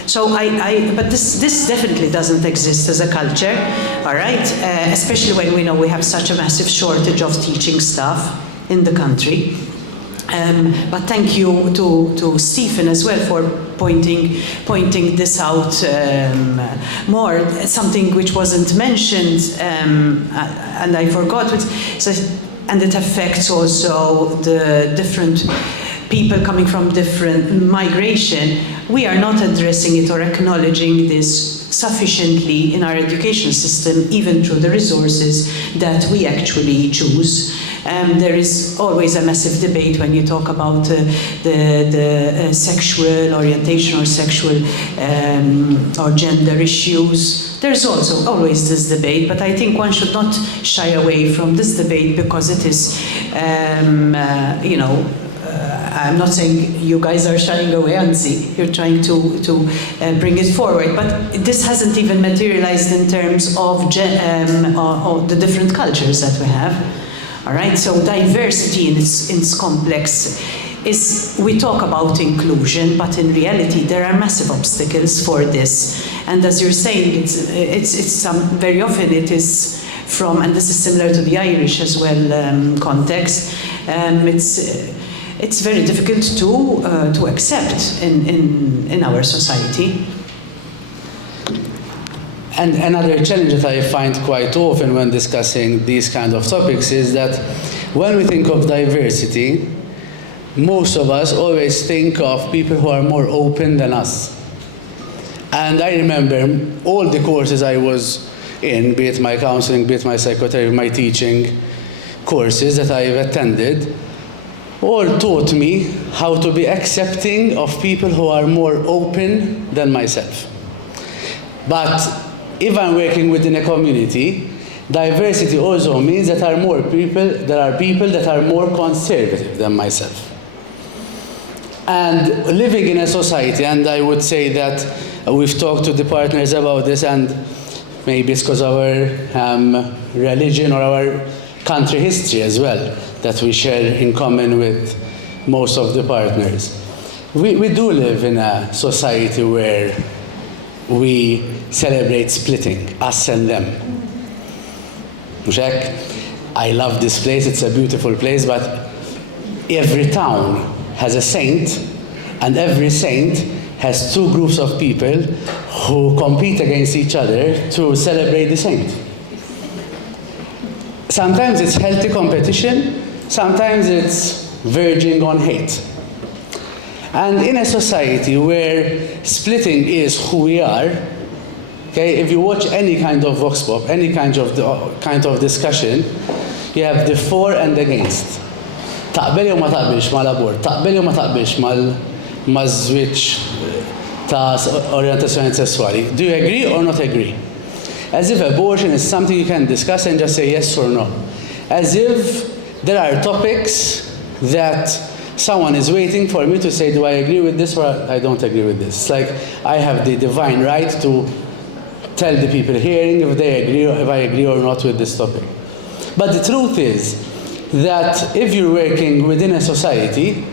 So but this definitely doesn't exist as a culture, all right? Especially when we know we have such a massive shortage of teaching staff in the country. But thank you to Stephen as well for pointing this out more. Something which wasn't mentioned, and I forgot, and it affects also the different people coming from different migration. We are not addressing it or acknowledging this sufficiently in our education system, even through the resources that we actually choose. There is always a massive debate when you talk about the sexual orientation or sexual or gender issues. There's also always this debate, but I think one should not shy away from this debate because it is, I'm not saying you guys are shying away, Anzi, you're trying to bring it forward, but this hasn't even materialized in terms of the different cultures that we have. All right, so diversity in its complex is, we talk about inclusion, but in reality there are massive obstacles for this. And as you're saying, it's very often it is from, and this is similar to the Irish as well context, it's very difficult to accept in our society. And another challenge that I find quite often when discussing these kind of topics is that when we think of diversity, most of us always think of people who are more open than us. And I remember all the courses I was in, be it my counseling, be it my psychotherapy, my teaching courses that I've attended, all taught me how to be accepting of people who are more open than myself. But if I'm working within a community, diversity also means that there are people that are more conservative than myself. And living in a society, and I would say that we've talked to the partners about this, and maybe it's because of our religion or our country history as well, that we share in common with most of the partners. We do live in a society where we celebrate splitting, us and them. I love this place, it's a beautiful place, but every town has a saint, and every saint has two groups of people who compete against each other to celebrate the saint. Sometimes it's healthy competition, sometimes it's verging on hate. And in a society where splitting is who we are, okay, if you watch any kind of vox pop, any kind of discussion, you have the for and against. Taqbel jew ma taqbilx mal-abort, taqbel jew ma taqbilx mal-żwieġ ta' orjentazzjoni sessuali. Do you agree or not agree? As if abortion is something you can discuss and just say yes or no. As if there are topics that someone is waiting for me to say, do I agree with this or I don't agree with this. It's like I have the divine right to tell the people hearing if they agree or if I agree or not with this topic. But the truth is that if you're working within a society,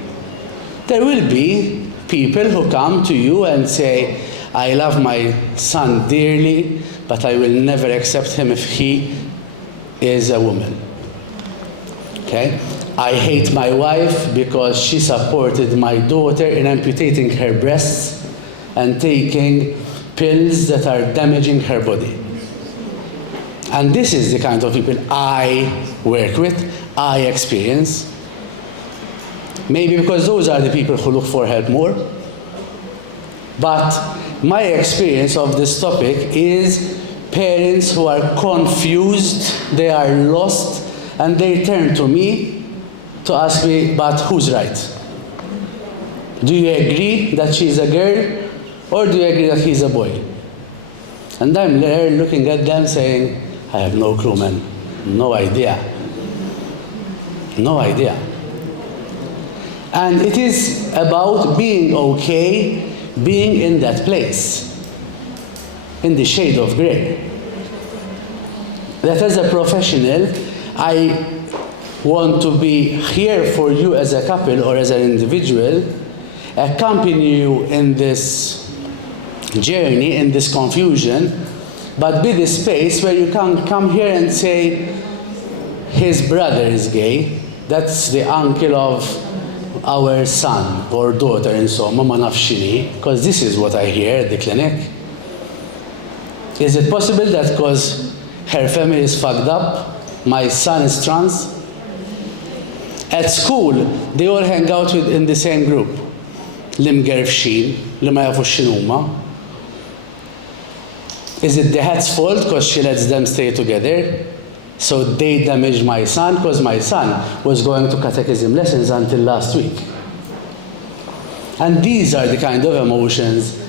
there will be people who come to you and say, I love my son dearly, but I will never accept him if he is a woman. Okay? I hate my wife because she supported my daughter in amputating her breasts and taking pills that are damaging her body. And this is the kind of people I work with, I experience. Maybe because those are the people who look for help more. But my experience of this topic is parents who are confused, they are lost, and they turn to me to ask me, but who's right? Do you agree that she's a girl, or do you agree that he's a boy? And I'm there looking at them saying, I have no clue, man. No idea. No idea. And it is about being okay, being in that place, in the shade of gray. That as a professional, I want to be here for you as a couple or as an individual, accompany you in this journey, in this confusion, but be the space where you can come here and say, his brother is gay, that's the uncle of our son or daughter and so on, mama nafxini, because this is what I hear at the clinic. Is it possible that because her family is fucked up, my son is trans? At school, they all hang out in the same group. L-imgerfxin, li ma jafux x'inhuma. Is it the hat's fault because she lets them stay together? So they damaged my son because my son was going to catechism lessons until last week. And these are the kind of emotions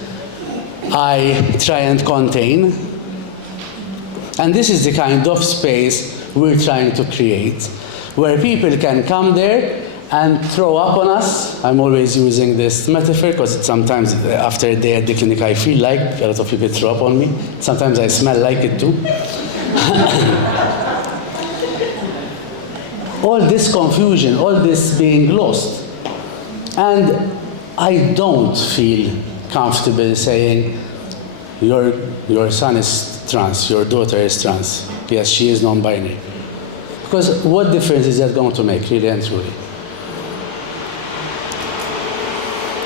I try and contain. And this is the kind of space we're trying to create, where people can come there and throw up on us. I'm always using this metaphor because sometimes after a day at the clinic I feel like a lot of people throw up on me. Sometimes I smell like it too. All this confusion, all this being lost. And I don't feel comfortable saying, your son is trans, your daughter is trans. Yes, she is non-binary. Because what difference is that going to make, really and truly?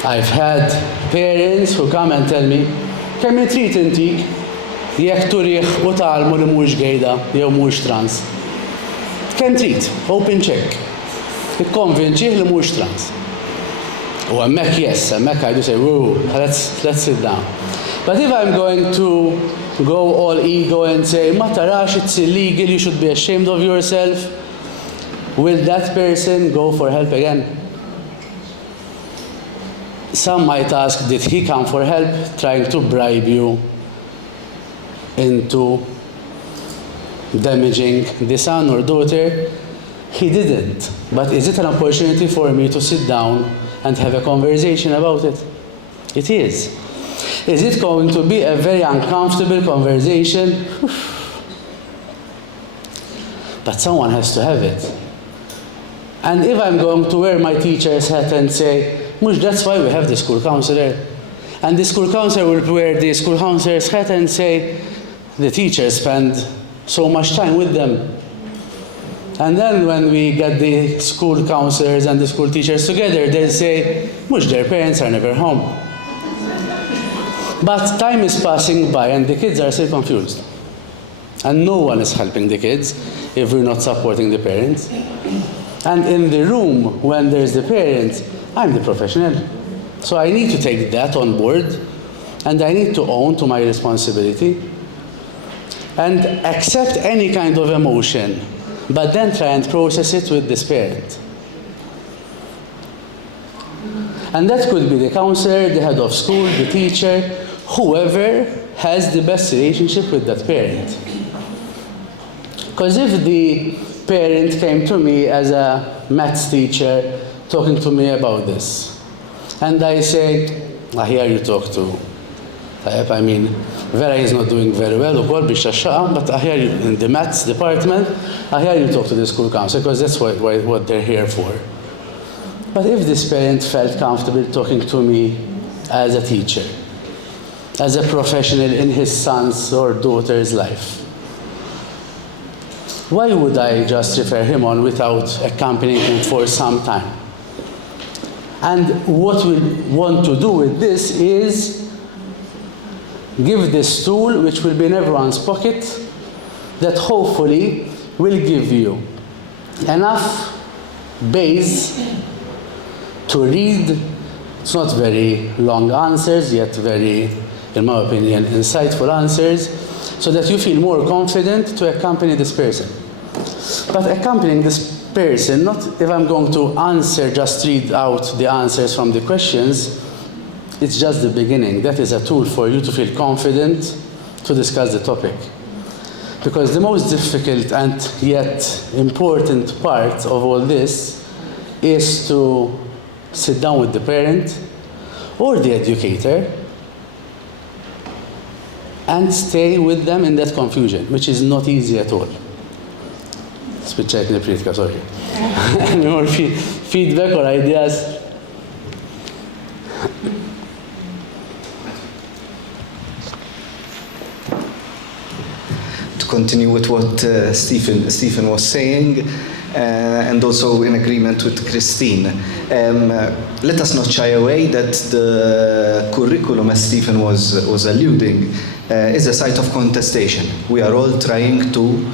I've had parents who come and tell me, kemm trid intik jekk turih u tgħallmu li mhux gejda jew mhux trans. Kemm trid, open check. Ikkonvinċih li mhux trans. U hemmhekk yes, hemmhekk I do say, whoa, let's sit down. But if I'm going to go all ego and say, ma tarax, it's illegal, you should be ashamed of yourself, will that person go for help again? Some might ask, did he come for help, trying to bribe you into damaging the son or daughter? He didn't. But is it an opportunity for me to sit down and have a conversation about it? It is. Is it going to be a very uncomfortable conversation? But someone has to have it. And if I'm going to wear my teacher's hat and say, Mush, that's why we have the school counselor. And the school counselor will wear the school counselor's hat and say, the teachers spend so much time with them. And then when we get the school counselors and the school teachers together, they'll say, Mush, their parents are never home. But time is passing by and the kids are still confused. And no one is helping the kids if we're not supporting the parents. And in the room, when there's the parents, I'm the professional. So I need to take that on board and I need to own to my responsibility and accept any kind of emotion, but then try and process it with this parent. And that could be the counselor, the head of school, the teacher, whoever has the best relationship with that parent. Because if the parent came to me as a maths teacher talking to me about this, and I say, I hear you talk to, I mean, Vera is not doing very well, but I hear you in the maths department, I hear you talk to the school council, because that's what they're here for. But if this parent felt comfortable talking to me as a teacher, as a professional in his son's or daughter's life, why would I just refer him on without accompanying him for some time? And what we want to do with this is give this tool, which will be in everyone's pocket, that hopefully will give you enough base to read. It's not very long answers, yet very, in my opinion, insightful answers, so that you feel more confident to accompany this person. But accompanying this person, not if I'm going to answer, just read out the answers from the questions, it's just the beginning. That is a tool for you to feel confident to discuss the topic. Because the most difficult and yet important part of all this is to sit down with the parent or the educator and stay with them in that confusion, which is not easy at all. Sorry. Any more feedback or ideas? To continue with what Stephen was saying, and also in agreement with Christine. Let us not shy away that the curriculum, as Stephen was alluding, is a site of contestation. We are all trying to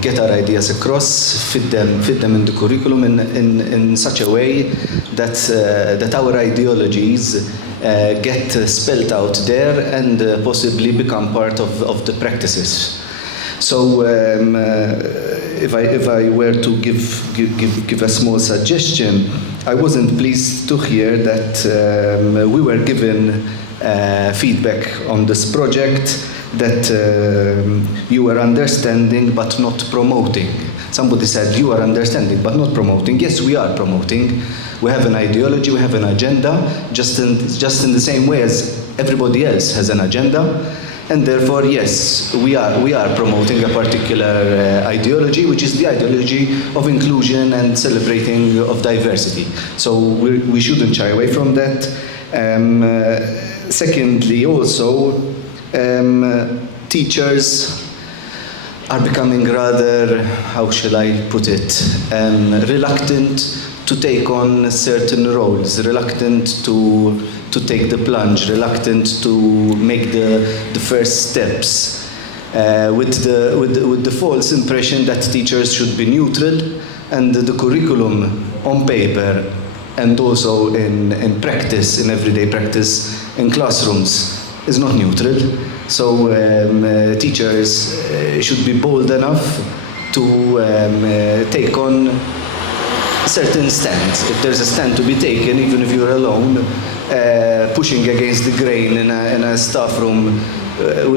get our ideas across, fit them in the curriculum in such a way that our ideologies get spelled out there and possibly become part of the practices. So if I were to give a small suggestion, I wasn't pleased to hear that we were given feedback on this project that you were understanding but not promoting. Somebody said you are understanding but not promoting. Yes, we are promoting. We have an ideology, we have an agenda, just in the same way as everybody else has an agenda. And therefore, yes, we are promoting a particular ideology, which is the ideology of inclusion and celebrating of diversity. So we shouldn't shy away from that. Secondly, also, teachers are becoming rather, how shall I put it, reluctant to take on certain roles, reluctant to take the plunge, reluctant to make the first steps, with the false impression that teachers should be neutral, and the curriculum on paper and also in practice, in everyday practice in classrooms, is not neutral. So teachers should be bold enough to take on certain stands. If there's a stand to be taken, even if you're alone, pushing against the grain in a staff room,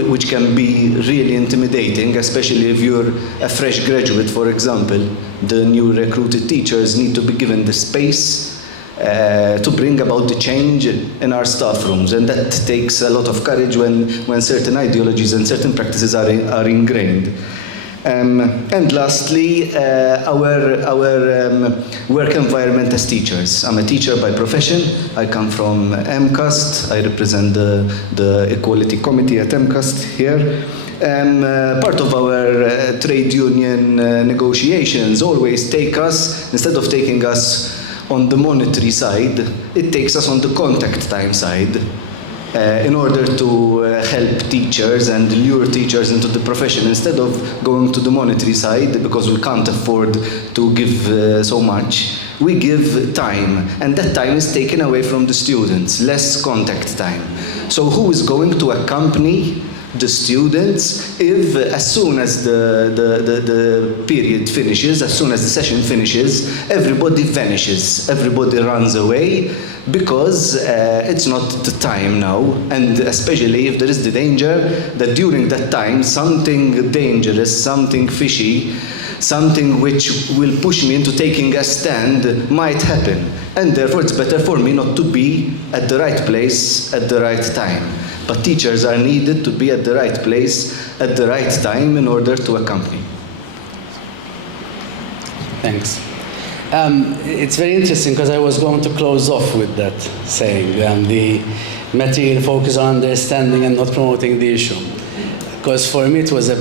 which can be really intimidating, especially if you're a fresh graduate, for example. The new recruited teachers need to be given the space to bring about the change in our staff rooms, and that takes a lot of courage when certain ideologies and certain practices are ingrained. And lastly, our work environment as teachers. I'm a teacher by profession. I come from MCAST. I represent the Equality Committee at MCAST here. Part of our trade union negotiations always take us, instead of taking us on the monetary side, it takes us on the contact time side. In order to help teachers and lure teachers into the profession, instead of going to the monetary side, because we can't afford to give so much, we give time, and that time is taken away from the students, less contact time. So who is going to accompany the students if, as soon as the period finishes, as soon as the session finishes, everybody vanishes, everybody runs away, because it's not the time now, and especially if there is the danger that during that time something dangerous, something fishy, something which will push me into taking a stand might happen, and therefore it's better for me not to be at the right place at the right time. But teachers are needed to be at the right place at the right time in order to accompany. Thanks. It's very interesting because I was going to close off with that saying, the material focus on understanding and not promoting the issue. Because for me it was a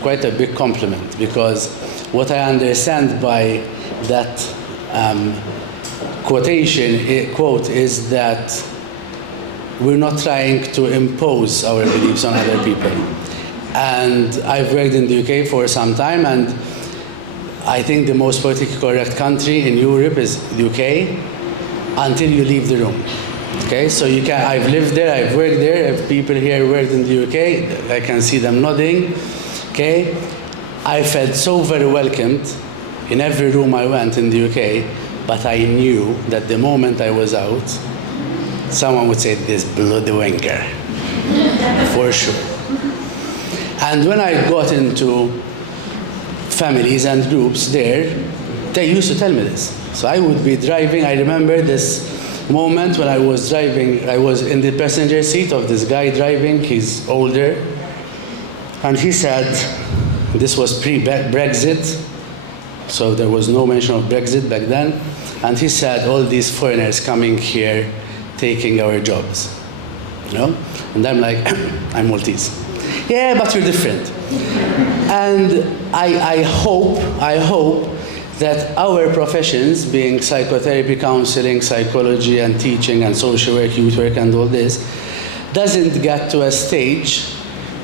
quite a big compliment, because what I understand by that quote is that we're not trying to impose our beliefs on other people. And I've worked in the UK for some time, and I think the most politically correct country in Europe is the UK until you leave the room. Okay, so you can, I've lived there, I've worked there, if people here worked in the UK, I can see them nodding. Okay, I felt so very welcomed in every room I went in the UK, but I knew that the moment I was out, someone would say, this bloody wanker, for sure. And when I got into families and groups there, they used to tell me this. So I would be driving, I remember this moment when I was driving, I was in the passenger seat of this guy driving, he's older, and he said, this was pre-Brexit, so there was no mention of Brexit back then, and he said, all these foreigners coming here, taking our jobs, you know? And I'm like, I'm Maltese. Yeah, but you're different. And I hope that our professions, being psychotherapy, counseling, psychology, and teaching, and social work, youth work, and all this, doesn't get to a stage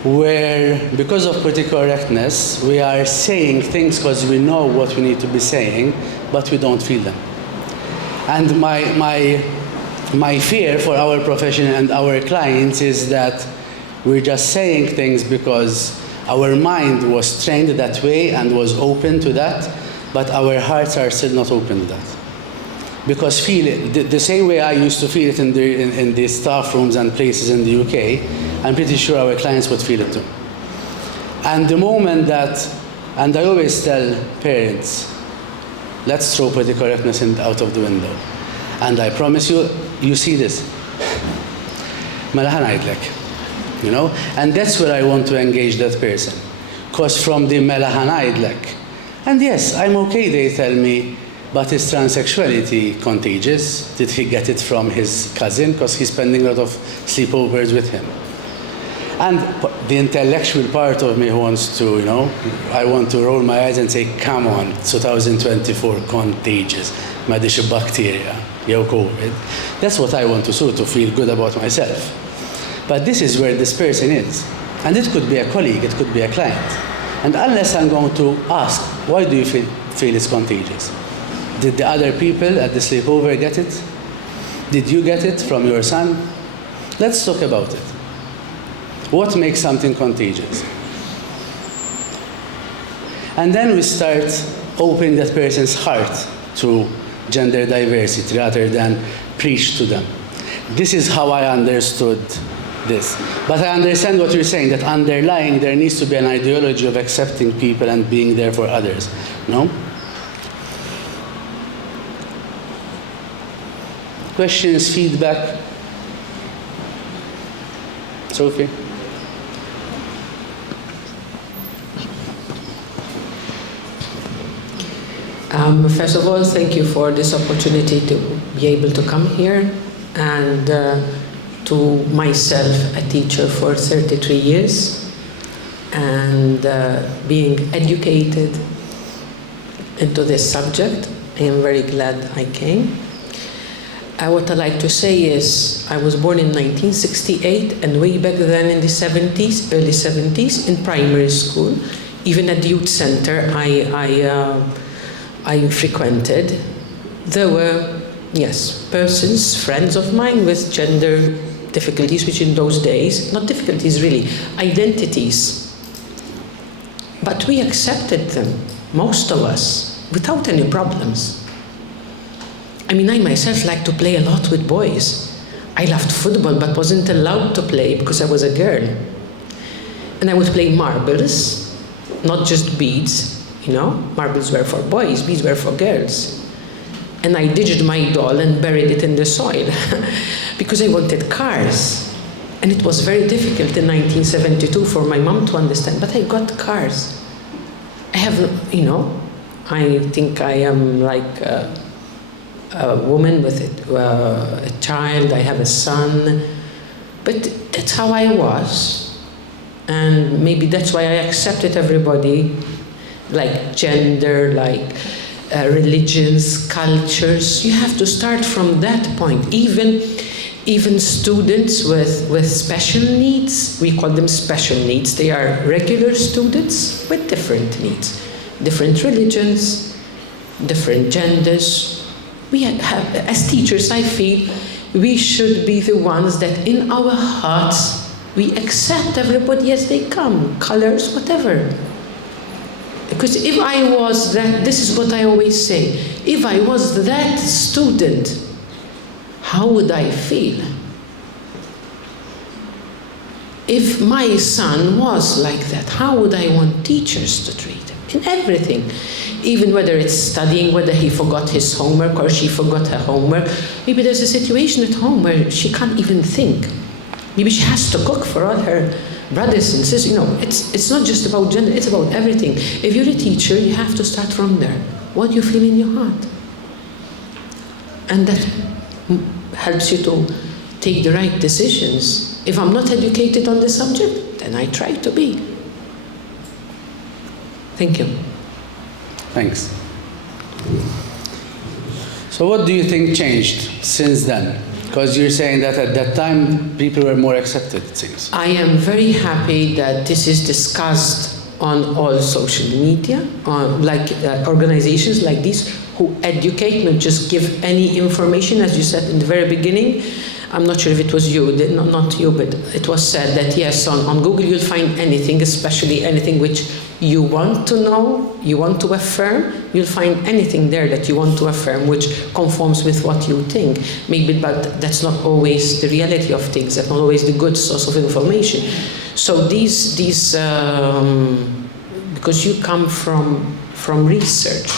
where, because of political correctness, we are saying things because we know what we need to be saying, but we don't feel them. And my fear for our profession and our clients is that we're just saying things because our mind was trained that way and was open to that, but our hearts are still not open to that. Because feel it, the same way I used to feel it in the staff rooms and places in the UK, I'm pretty sure our clients would feel it too. And the moment that, and I always tell parents, let's throw political correctness out of the window. And I promise you, you see this. Mela ħanajdlek. You know? And that's where I want to engage that person. Because from the mela ħanajdlek, and yes, I'm okay, they tell me, but is transsexuality contagious? Did he get it from his cousin? Because he's spending a lot of sleepovers with him. And the intellectual part of me wants to, you know, I want to roll my eyes and say, come on, 2024, contagious. M'għadix bacteria, jew COVID. That's what I want to do, to feel good about myself. But this is where this person is. And it could be a colleague, it could be a client. And unless I'm going to ask, why do you feel it's contagious? Did the other people at the sleepover get it? Did you get it from your son? Let's talk about it. What makes something contagious? And then we start opening that person's heart to gender diversity rather than preach to them. This is how I understood this. But I understand what you're saying, that underlying there needs to be an ideology of accepting people and being there for others. No? Questions, feedback? Sophie? First of all, thank you for this opportunity to be able to come here, and to myself, a teacher for 33 years, and being educated into this subject. I am very glad I came. What I like to say is, I was born in 1968, and way back then in the 70s, early 70s, in primary school, even at the youth center I frequented, there were, yes, persons, friends of mine with gender difficulties, which in those days, not difficulties really, identities. But we accepted them, most of us, without any problems. I mean, I myself like to play a lot with boys. I loved football, but wasn't allowed to play because I was a girl. And I would play marbles, not just beads. You know, marbles were for boys, beads were for girls. And I ditched my doll and buried it in the soil because I wanted cars. And it was very difficult in 1972 for my mom to understand, but I got cars. I have, you know, I think I am like a woman with a child, I have a son, but that's how I was. And maybe that's why I accepted everybody, like gender, like religions, cultures. You have to start from that point. Even students with special needs, we call them special needs. They are regular students with different needs, different religions, different genders. We have, as teachers, I feel we should be the ones that in our hearts we accept everybody as they come, colors, whatever. Because if I was that, this is what I always say, if I was that student, how would I feel? If my son was like that, how would I want teachers to treat him? In everything. Even whether it's studying, whether he forgot his homework or she forgot her homework. Maybe there's a situation at home where she can't even think. Maybe she has to cook for all her brothers and sisters. You know, it's not just about gender, it's about everything. If you're a teacher, you have to start from there. What do you feel in your heart? And that helps you to take the right decisions. If I'm not educated on the subject, then I try to be. Thank you. Thanks. So what do you think changed since then? Because you're saying that at that time, people were more accepted, it seems. I am very happy that this is discussed on all social media, organizations like this who educate, not just give any information, as you said in the very beginning. I'm not sure if it was you, not you, but it was said that yes, on Google you'll find anything, especially anything which you want to know, you want to affirm, you'll find anything there that you want to affirm which conforms with what you think. Maybe, but that's not always the reality of things, that's not always the good source of information. So these because you come from research,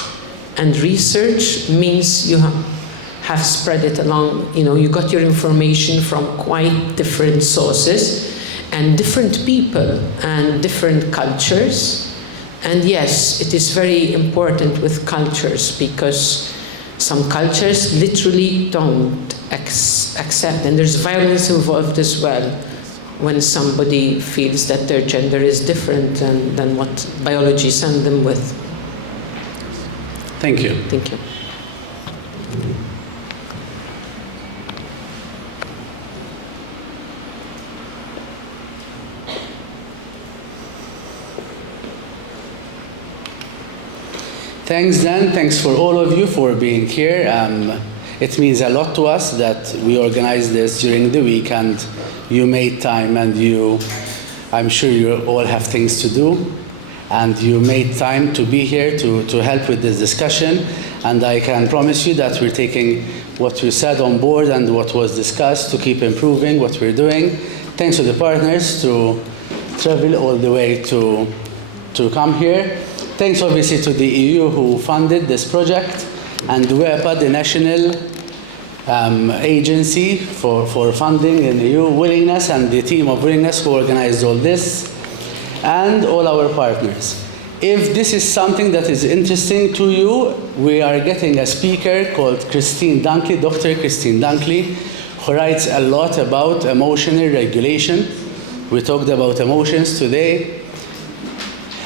and research means you have spread it along, you got your information from quite different sources and different people and different cultures. And yes, it is very important with cultures because some cultures literally don't accept, and there's violence involved as well when somebody feels that their gender is different than what biology sent them with. Thank you. Thank you. Thanks, Dan. Thanks for all of you for being here. It means a lot to us that we organized this during the week and you made time, and I'm sure you all have things to do, and you made time to be here to help with this discussion. And I can promise you that we're taking what you said on board and what was discussed to keep improving what we're doing. Thanks to the partners to travel all the way to come here. Thanks obviously to the EU who funded this project, and EUPA, the national agency for funding in EU, Willingness, and the team of Willingness who organized all this, and all our partners. If this is something that is interesting to you, we are getting a speaker called Christine Dunkley, Dr. Christine Dunkley, who writes a lot about emotional regulation. We talked about emotions today.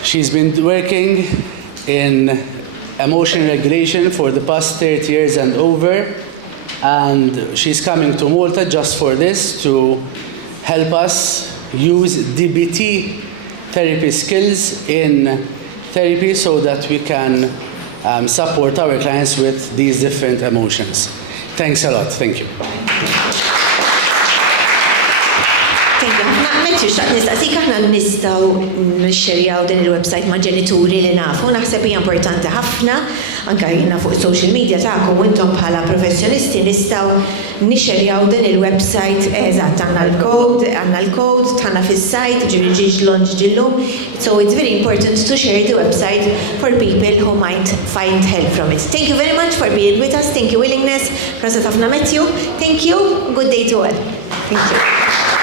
She's been working in emotion regulation for the past 30 years and over, and she's coming to Malta just for this, to help us use DBT therapy skills in therapy so that we can support our clients with these different emotions. Thanks a lot. Thank you. Nistaqsik aħna nistgħu nixxerjaw din il-website ma' ġenituri li nafu, naħseb hija importanti ħafna, anke jiena fuq social media tagħkom intom bħala professjonisti nistgħu nixxerjaw din il-website eżatt għandna l-code tagħna fis-sajt, ġifieri ġillum. So it's very important to share the website for people who might find help from it. Thank you very much for being with us. Thank you, Willingness. Proset ħafna Matthew. Thank you. Good day to all. Thank you.